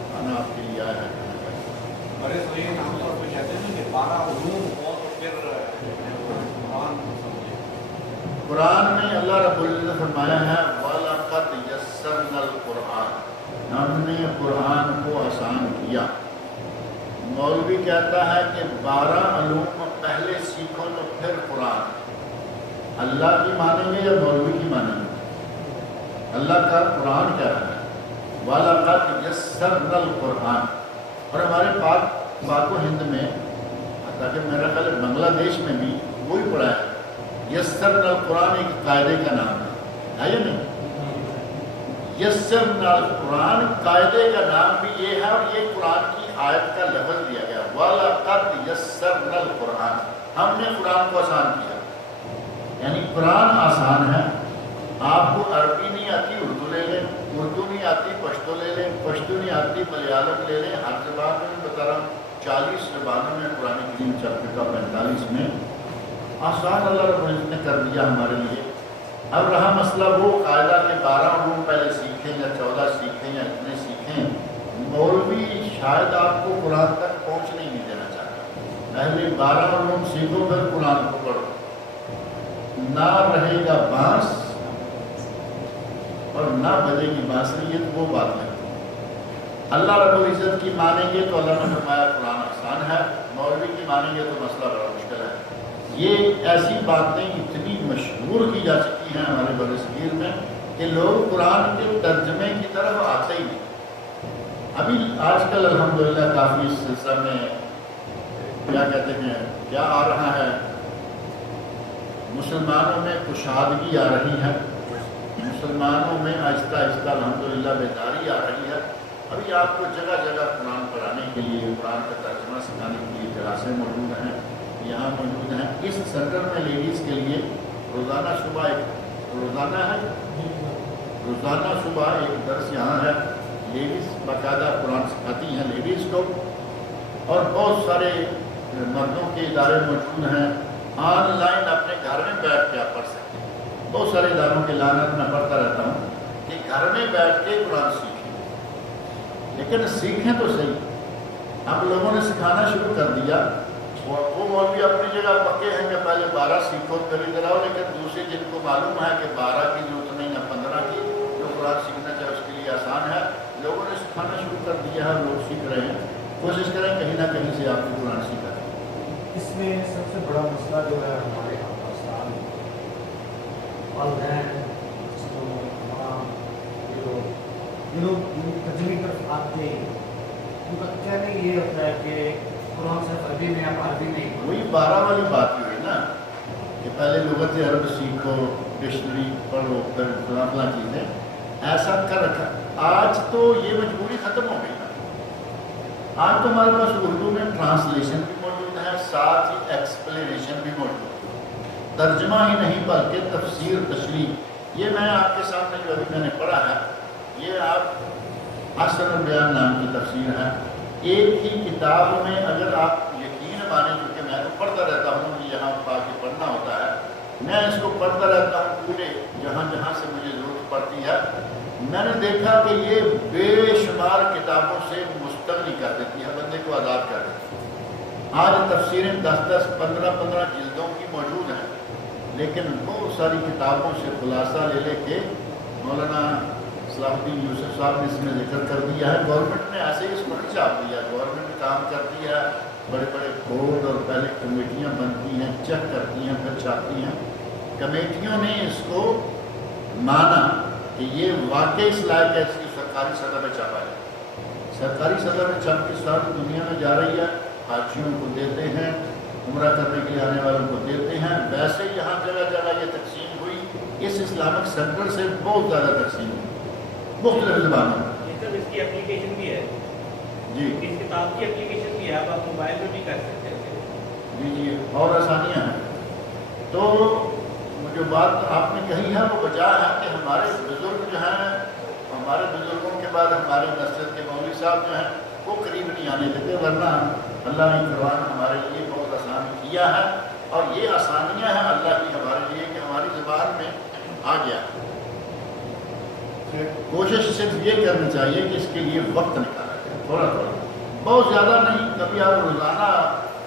کھانا آپ کے لیے آیا ہے۔ بڑے تو یہ عام طور پہ کہتے ہیں کہ 12 علوم ہو تو پھر قرآن سمجھے۔ قرآن میں اللہ رب العزت نے فرمایا ہے وَلَقَدْ يَسَّرْنَا الْقُرْآنَ، ہم نے قرآن کو آسان کیا۔ مولوی کہتا ہے کہ 12 علوم پہلے سیکھو تو پھر قرآن۔ اللہ کی مانیں گے یا مولوی کی مانیں گے؟ اللہ کا قرآن کہہ رہا ہے وَلَقَدْ يَسَّرْنَا الْقُرْآنَ، اور ہمارے پاک و ہند میں، حتیٰ کہ میرا خیال بنگلہ دیش میں بھی وہی پڑھا ہے۔ یسرنا القرآن ایک قاعدے کا نام ہے یا نہیں؟ یسرنا القرآن قاعدے کا نام بھی یہ ہے، اور یہ قرآن کی آیت کا لفظ دیا گیا وَلَقَدْ يَسَّرْنَا الْقُرْآنَ، ہم نے قرآن کو آسان کیا۔ یعنی قرآن آسان ہے۔ آپ کو عربی نہیں آتی اردو لے لیں، اردو نہیں آتی پشتو لے لیں، پشتو نہیں آتی ملیالم لے لیں، ہر زبان میں بتا رہا ہوں 40 زبانوں میں قرآن کریم چل چکا، 45 میں۔ آسان اللہ رب العزت نے کر دیا ہمارے لیے۔ اب رہا مسئلہ وہ قاعدہ کہ 12 علوم پہلے سیکھیں یا 14 سیکھیں یا اتنے سیکھیں، مولوی شاید آپ کو قرآن تک پہنچنے نہیں دینا چاہتا۔ پہلے 12 علوم سیکھو پھر قرآن کو پڑھو، نہ رہے گا بانس اور نہ بجے گی بانسری، تو وہ بات نہیں۔ اللہ رب العزت کی مانیں گے تو اللہ نے فرمایا قرآن آسان ہے، مولوی کی مانیں گے تو مسئلہ بڑا مشکل ہے۔ یہ ایسی باتیں اتنی مشہور کی جا چکی ہیں ہمارے برصغیر میں کہ لوگ قرآن کے ترجمے کی طرف آتے ہی نہیں۔ ابھی آج کل الحمدللہ کافی اس سلسلہ میں کیا کہتے ہیں کیا آ رہا ہے، مسلمانوں میں کشادگی آ رہی ہے، مسلمانوں میں آہستہ آہستہ الحمدللہ بیداری آ رہی ہے۔ ابھی آپ کو جگہ جگہ قرآن پڑھانے کے لیے، قرآن کا ترجمہ سکھانے کے لیے کلاسیں موجود ہیں، یہاں موجود ہیں۔ اس سینٹر میں لیڈیز کے لیے روزانہ صبح ایک درس یہاں ہے، لیڈیز باقاعدہ قرآن سکھاتی ہیں لیڈیز کو، اور بہت سارے مردوں کے ادارے موجود ہیں، آن لائن اپنے گھر میں بیٹھ کے آپ پڑھ سکتے ہیں۔ بہت سارے اداروں کے لعنت میں پڑھتا رہتا ہوں کہ گھر میں بیٹھ کے قرآن سیکھیں، لیکن سیکھیں تو صحیح۔ اب لوگوں نے سکھانا شروع کر دیا، وہ مولوی اپنی جگہ پکے ہیں کہ پہلے 12 سیکھو پھر ادھر آؤ، لیکن دوسرے جن کو معلوم ہے کہ 12 کی ضرورت نہیں ہے، 15 کی، جو قرآن سیکھنا چاہے اس کے لیے آسان ہے، لوگوں نے سکھانا شروع کر دیا ہے، لوگ سیکھ رہے ہیں۔ کوشش کریں کہیں نہ کہیں سے آپ کو قرآن سیکھا ہے۔ اس میں سب سے بڑا مسئلہ جو ہے ہمارے یہاں پاکستان والدین ترجمے کی طرف آتے ہیں، ان کا کہنا یہ ہوتا ہے کہ قرآن صرف عربی میں آپ عربی نہیں پڑھو۔ وہی 12 والی بات ہوئی نا کہ پہلے لغت عرب سیکھو، ڈکشنری پڑھو، پھر فلاں فلاں چیزیں ایسا کر رکھا۔ آج تو یہ مجبوری ختم ہو گئی نا، آج تو ہمارے پاس اردو میں ٹرانسلیشن بھی موجود ہے، ساتھ ہی ایکسپلینیشن بھی موجود ہے، ترجمہ ہی نہیں بلکہ تفسیر تشریح۔ یہ میں آپ کے سامنے جو ابھی میں نے پڑھا ہے، یہ آپ احسن البیان نام کی تفسیر ہے، ایک ہی کتاب میں اگر آپ یقین مانیں، کیونکہ میں تو پڑھتا رہتا ہوں، یہاں پا کے پڑھنا ہوتا ہے، میں اس کو پڑھتا رہتا ہوں پورے جہاں جہاں سے مجھے ضرورت پڑتی ہے، میں نے دیکھا کہ یہ بے شمار کتابوں سے مستغنی کر دیتی ہے، بندے کو آزاد کر دیتی ہے۔ آج تفسیریں 10-10، 15-15 جلدوں کی موجود ہیں، لیکن بہت ساری کتابوں سے خلاصہ لے کے مولانا صلاح الدین یوسف صاحب نے اس میں ذکر کر دیا ہے۔ گورنمنٹ نے ایسے ہی اس کو نہیں چھاپ دیا، گورنمنٹ کام کرتی ہے، بڑے بڑے بورڈ اور پہلے کمیٹیاں بنتی ہیں، چیک کرتی ہیں، پھر چھاپتی ہیں۔ کمیٹیوں نے اس کو مانا کہ یہ واقعی اس لائق ہے، اس کی سرکاری سطح پہ چھاپا ہے، سرکاری سطح پہ چھاپ کے ساتھ دنیا میں جا رہی ہے، حاجیوں کو دیتے ہیں، عمرہ کرنے کے لیے آنے والوں کو دیتے ہیں۔ ویسے یہاں جگہ جگہ یہ تقسیم ہوئی، اس اسلامک سینٹر سے بہت زیادہ تقسیم ہوئی مختلف زبانوں میں۔ اس کی اپلیکیشن بھی ہے جی اس کتاب کی اپلیکیشن بھی ہے، آپ موبائل پہ بھی کر سکتے ہیں۔ جی اور آسانیاں ہیں۔ تو جو بات آپ نے کہی ہے وہ وجہ ہے کہ ہمارے بزرگ جو ہیں، ہمارے بزرگوں کے بعد ہمارے مسجد کے مولوی صاحب جو ہیں وہ قریب نہیں آنے دیتے، ورنہ اللہ نے قرآن ہمارے لیے بہت آسان کیا ہے، اور یہ آسانیاں ہیں اللہ کی ہمارے لیے کہ ہماری زبان میں آ گیا۔ کوشش صرف یہ کرنی چاہیے کہ اس کے لیے وقت نکالا جائے، تھوڑا تھوڑا، بہت زیادہ نہیں۔ کبھی آپ روزانہ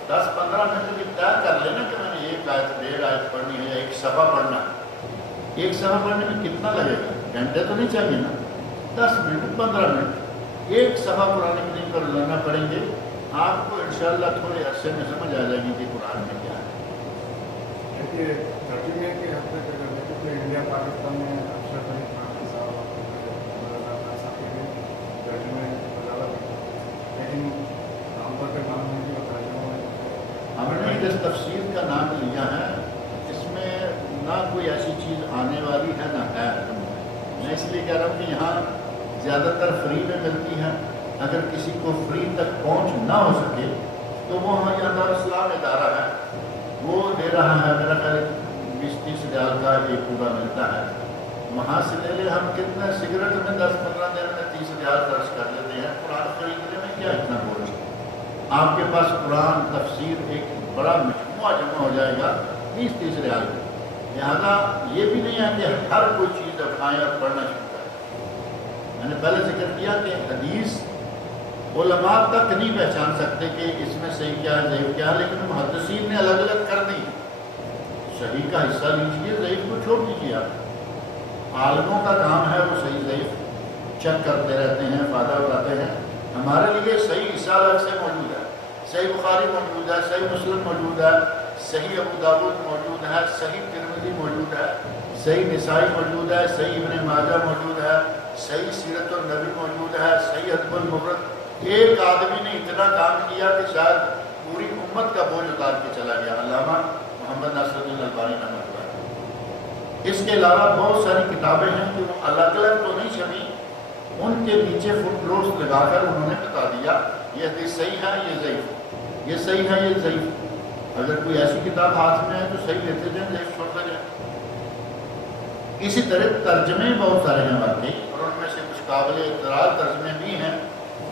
10-15 منٹ کی طے کر لینا کہ میں نے 1 آیت 1.5 آیت پڑھنی ہے یا 1 صفحہ پڑھنا ہے۔ 1 صفحہ پڑھنے میں کتنا لگے گا؟ گھنٹے تو نہیں چاہیے نا، 10 منٹ 15 منٹ 1 صفحہ قرآن کریم پر روزانہ پڑھیں گے، آپ کو انشاءاللہ تھوڑے عرصے میں سمجھ آ جائے گی کہ قرآن میں کیا ہے۔ دیکھیے ترجمے کے حد تک اگر دیکھیں تو انڈیا پاکستان میں اشرف علی خان صاحب ترجمے وغیرہ، لیکن عام طور پہ معلوم ہے کہ ترجمہ ہم نے جس تفسیر کا نام لیا ہے اس میں نہ کوئی ایسی چیز آنے والی ہے نہ ہے۔ میں اس لیے کہہ رہا ہوں کہ یہاں زیادہ تر فری میں ملتی ہے، اگر کسی کو فری تک پہنچ نہ ہو سکے تو وہ ہمارے دارالاسلام ادارہ ہے، وہ دے رہا ہے، میرا خیال 20-30 ریال کا ایک پورا ملتا ہے، وہاں سے لے لے۔ ہم کتنے سگریٹ میں 10-15 دن میں 30 ریال خرچ کر لیتے ہیں، قرآن خریدنے میں کیا اتنا بول رہے ہیں؟ آپ کے پاس قرآن تفسیر ایک بڑا مجموعہ جمع ہو جائے گا 20-30 ریال میں، لہذا یہ بھی نہیں ہے کہ ہر کوئی چیز اٹھائیں اور پڑھنا شروع کریں. میں نے پہلے ذکر کیا کہ حدیث علماء تک نہیں پہچان سکتے کہ اس میں صحیح کیا ہے ضعیف کیا ہے، لیکن محدثین نے الگ الگ کر دی. صحیح کا حصہ لیجیے، ضعیف کو چھوڑ دیجیے. آپ عالموں کا کام ہے وہ صحیح ضعیف چیک کرتے رہتے ہیں، فائدہ اٹھاتے ہیں. ہمارے لیے صحیح حصہ الگ سے موجود ہے، صحیح بخاری موجود ہے، صحیح مسلم موجود ہے، صحیح ابو داؤد موجود ہے، صحیح ترمذی موجود ہے، صحیح نسائی موجود ہے، صحیح ابن ماجہ موجود ہے، صحیح سیرت النبی موجود ہے، صحیح ادب المفرد. ایک آدمی نے اتنا کام کیا کہ شاید پوری امت کا بوجھ اتار کے چلا گیا، علامہ محمد ناصر الدین البانی رحمۃ اللہ. اس کے علاوہ بہت ساری کتابیں ہیں کہ وہ الگ الگ تو نہیں چھپی، ان کے نیچے فٹ نوٹس لگا کر انہوں نے بتا دیا یہ حدیث صحیح ہے، یہ ضعیف، یہ صحیح ہے، یہ ضعیف. اگر کوئی ایسی کتاب ہاتھ میں ہے تو صحیح لیتے جائیں، ضعیف چھوڑتے جائیں. اسی طرح ترجمے بہت سارے ہیں واقعی، اور ان میں سے کچھ قابل اعتراض ترجمے بھی ہیں.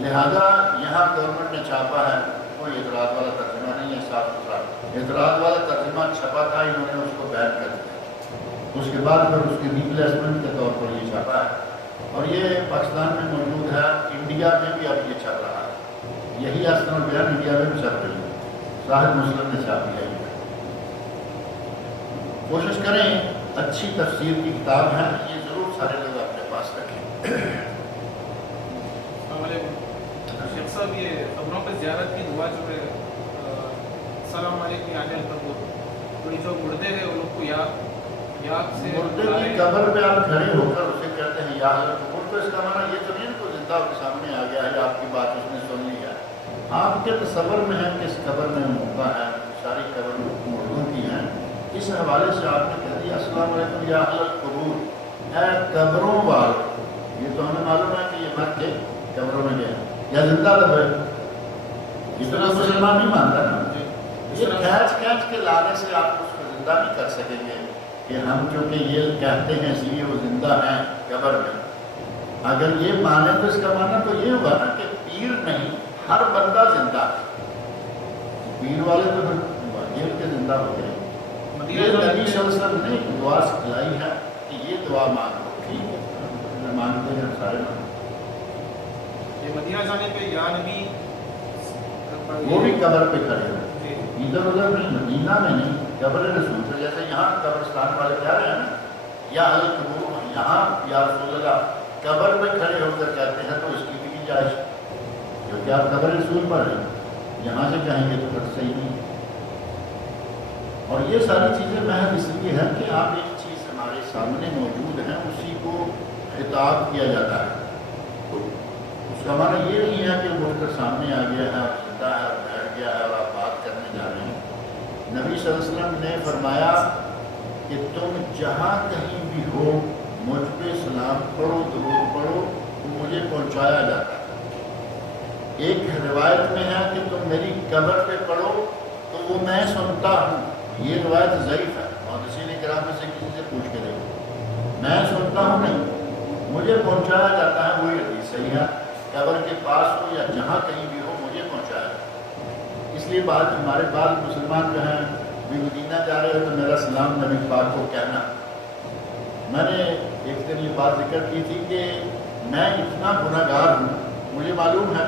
لہذا یہاں گورنمنٹ نے چھاپا ہے، کوئی اعتراض والا ترجمہ نہیں ہے، صاف ستھرا. اعتراض والا ترجمہ چھپا تھا، انہوں نے اس کو بیان کر دیا. اس کے بعد پھر اس کی ریپلیسمنٹ کے طور پر یہ چھاپا ہے، اور یہ پاکستان میں موجود ہے. انڈیا میں بھی اب یہ چھپ رہا ہے. یہی آستن البیان انڈیا میں بھی چھپ رہی ہے، صاحب مسلم نے چھاپی ہے. کوشش کریں، اچھی تفسیر کی کتاب ہے، یہ ضرور سارے لوگ اپنے پاس رکھیں. السلام علیکم شیخ صاحب، یہ قبروں پہ زیارت کی دعا جو ہے السلام علیکم یا تو جو مردے ہیں ان لوگ کو یاد سے مردے کی قبر پہ آپ کھڑے ہو کر اسے کہتے ہیں یا حضرت قبور، تو اس کا معنی یہ تو نہیں کہ زندہ آپ کے سامنے آ گیا ہے، آپ کی بات اس نے سن لی ہے. آپ کے تصور میں ہے کہ اس قبر میں مردہ ہے، ساری قبر مردوں کی ہیں. اس حوالے سے آپ نے کہہ دیا السلام علیکم یا حضرت قبور، اے قبروں والے. یہ تو ہمیں معلوم ہے کہ یہ مر کے قبروں میں گئے یا زندہ تو ہے، یہ تو مسلمان نہیں مانتا نا. یہ کھینچ کے لانے سے آپ اس کو زندہ نہیں کر سکیں گے کہ ہم چونکہ یہ کہتے ہیں اس لیے وہ زندہ ہیں قبر میں. اگر یہ مانے تو اس کا معنی تو یہ ہوا نا کہ پیر نہیں، ہر بندہ زندہ ہے. پیر والے تو یہ کے زندہ ہو گئے. یہ نبی صلی اللہ علیہ وسلم نے دعا سکھلائی ہے کہ یہ دعا مانگو. ٹھیک ہے، مانگتے ہیں سارے مانگتے. یہ مدینہ جانے پہ یا نبی وہ بھی قبر پہ کھڑے ہوئے، ادھر ادھر نہیں، مدینہ میں نہیں، قبر رسول سے. جیسے یہاں قبرستان والے کہہ رہے ہیں نا یا حضرت قبور، یہاں یا رسول اللہ قبر پہ کھڑے ہو کر کہتے ہیں تو اس کی بھی گنجائش، کیونکہ آپ قبر رسول پر ہیں. یہاں سے کہیں گے تو پھر صحیح نہیں. اور یہ ساری چیزیں محض اس لیے ہے کہ آپ ایک چیز ہمارے سامنے موجود ہے، اسی کو خطاب کیا جاتا ہے. اس کا معنی یہ نہیں ہے کہ وہ کر سامنے آ گیا ہے، زندہ ہے، بیٹھ گیا ہے اور آپ بات کرنے جا رہے ہیں. نبی صلی اللہ علیہ وسلم نے فرمایا کہ تم جہاں کہیں بھی ہو مجھ پہ سلام پڑھو، درود پڑھو، تو مجھے پہنچایا جاتا ہے. ایک روایت میں ہے کہ تم میری قبر پہ پڑھو تو وہ میں سنتا ہوں. یہ روایت ضعیف ہے، محدثین کرام میں سے کسی سے پوچھ کے دیکھو. میں سنتا ہوں نہیں، مجھے پہنچایا جاتا ہے. وہی حدیث صحیح ہے، قبر کے پاس ہو یا جہاں کہیں بھی ہو مجھے پہنچایا. اس لیے بات ہمارے بعض مسلمان جو ہیں بھی مدینہ جا رہے ہو تو میرا سلام نبی پاک کو کہنا. میں نے ایک دن یہ بات ذکر کی تھی کہ میں اتنا گناہ گار ہوں، مجھے معلوم ہے.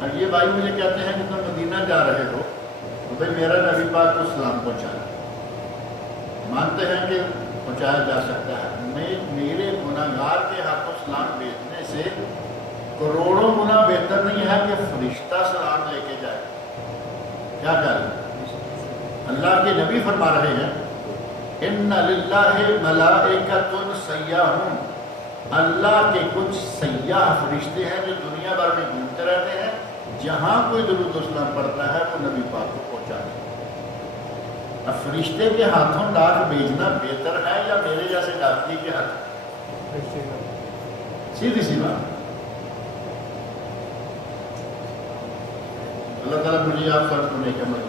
اور یہ بھائی مجھے کہتے ہیں کہ تم مدینہ جا رہے ہو تو بھائی میرا نبی پاک کو سلام پہنچانا. مانتے ہیں کہ پہنچایا جا سکتا ہے. میرے گناہ گار کے ہاتھوں سلام بھیجنے سے کروڑوں گنا بہتر نہیں ہے کہ فرشتہ سلام لے کے جائے. کیا خیال ہے؟ اللہ کے نبی فرما رہے ہیں ان للہ ملائکۃ سیاحون، اللہ کے کچھ سیاح فرشتے ہیں جو دنیا بھر میں گھومتے رہتے ہیں، جہاں کوئی درود و سلام پڑتا ہے وہ نبی پاک کو پہنچاتے ہیں. اب فرشتے کے ہاتھوں ڈاک بھیجنا بہتر ہے یا میرے جیسے ڈاکی کے ہاتھ؟ سیدھی سی بات. اللہ تعالیٰ مجھے آپ سب کو نیک عمل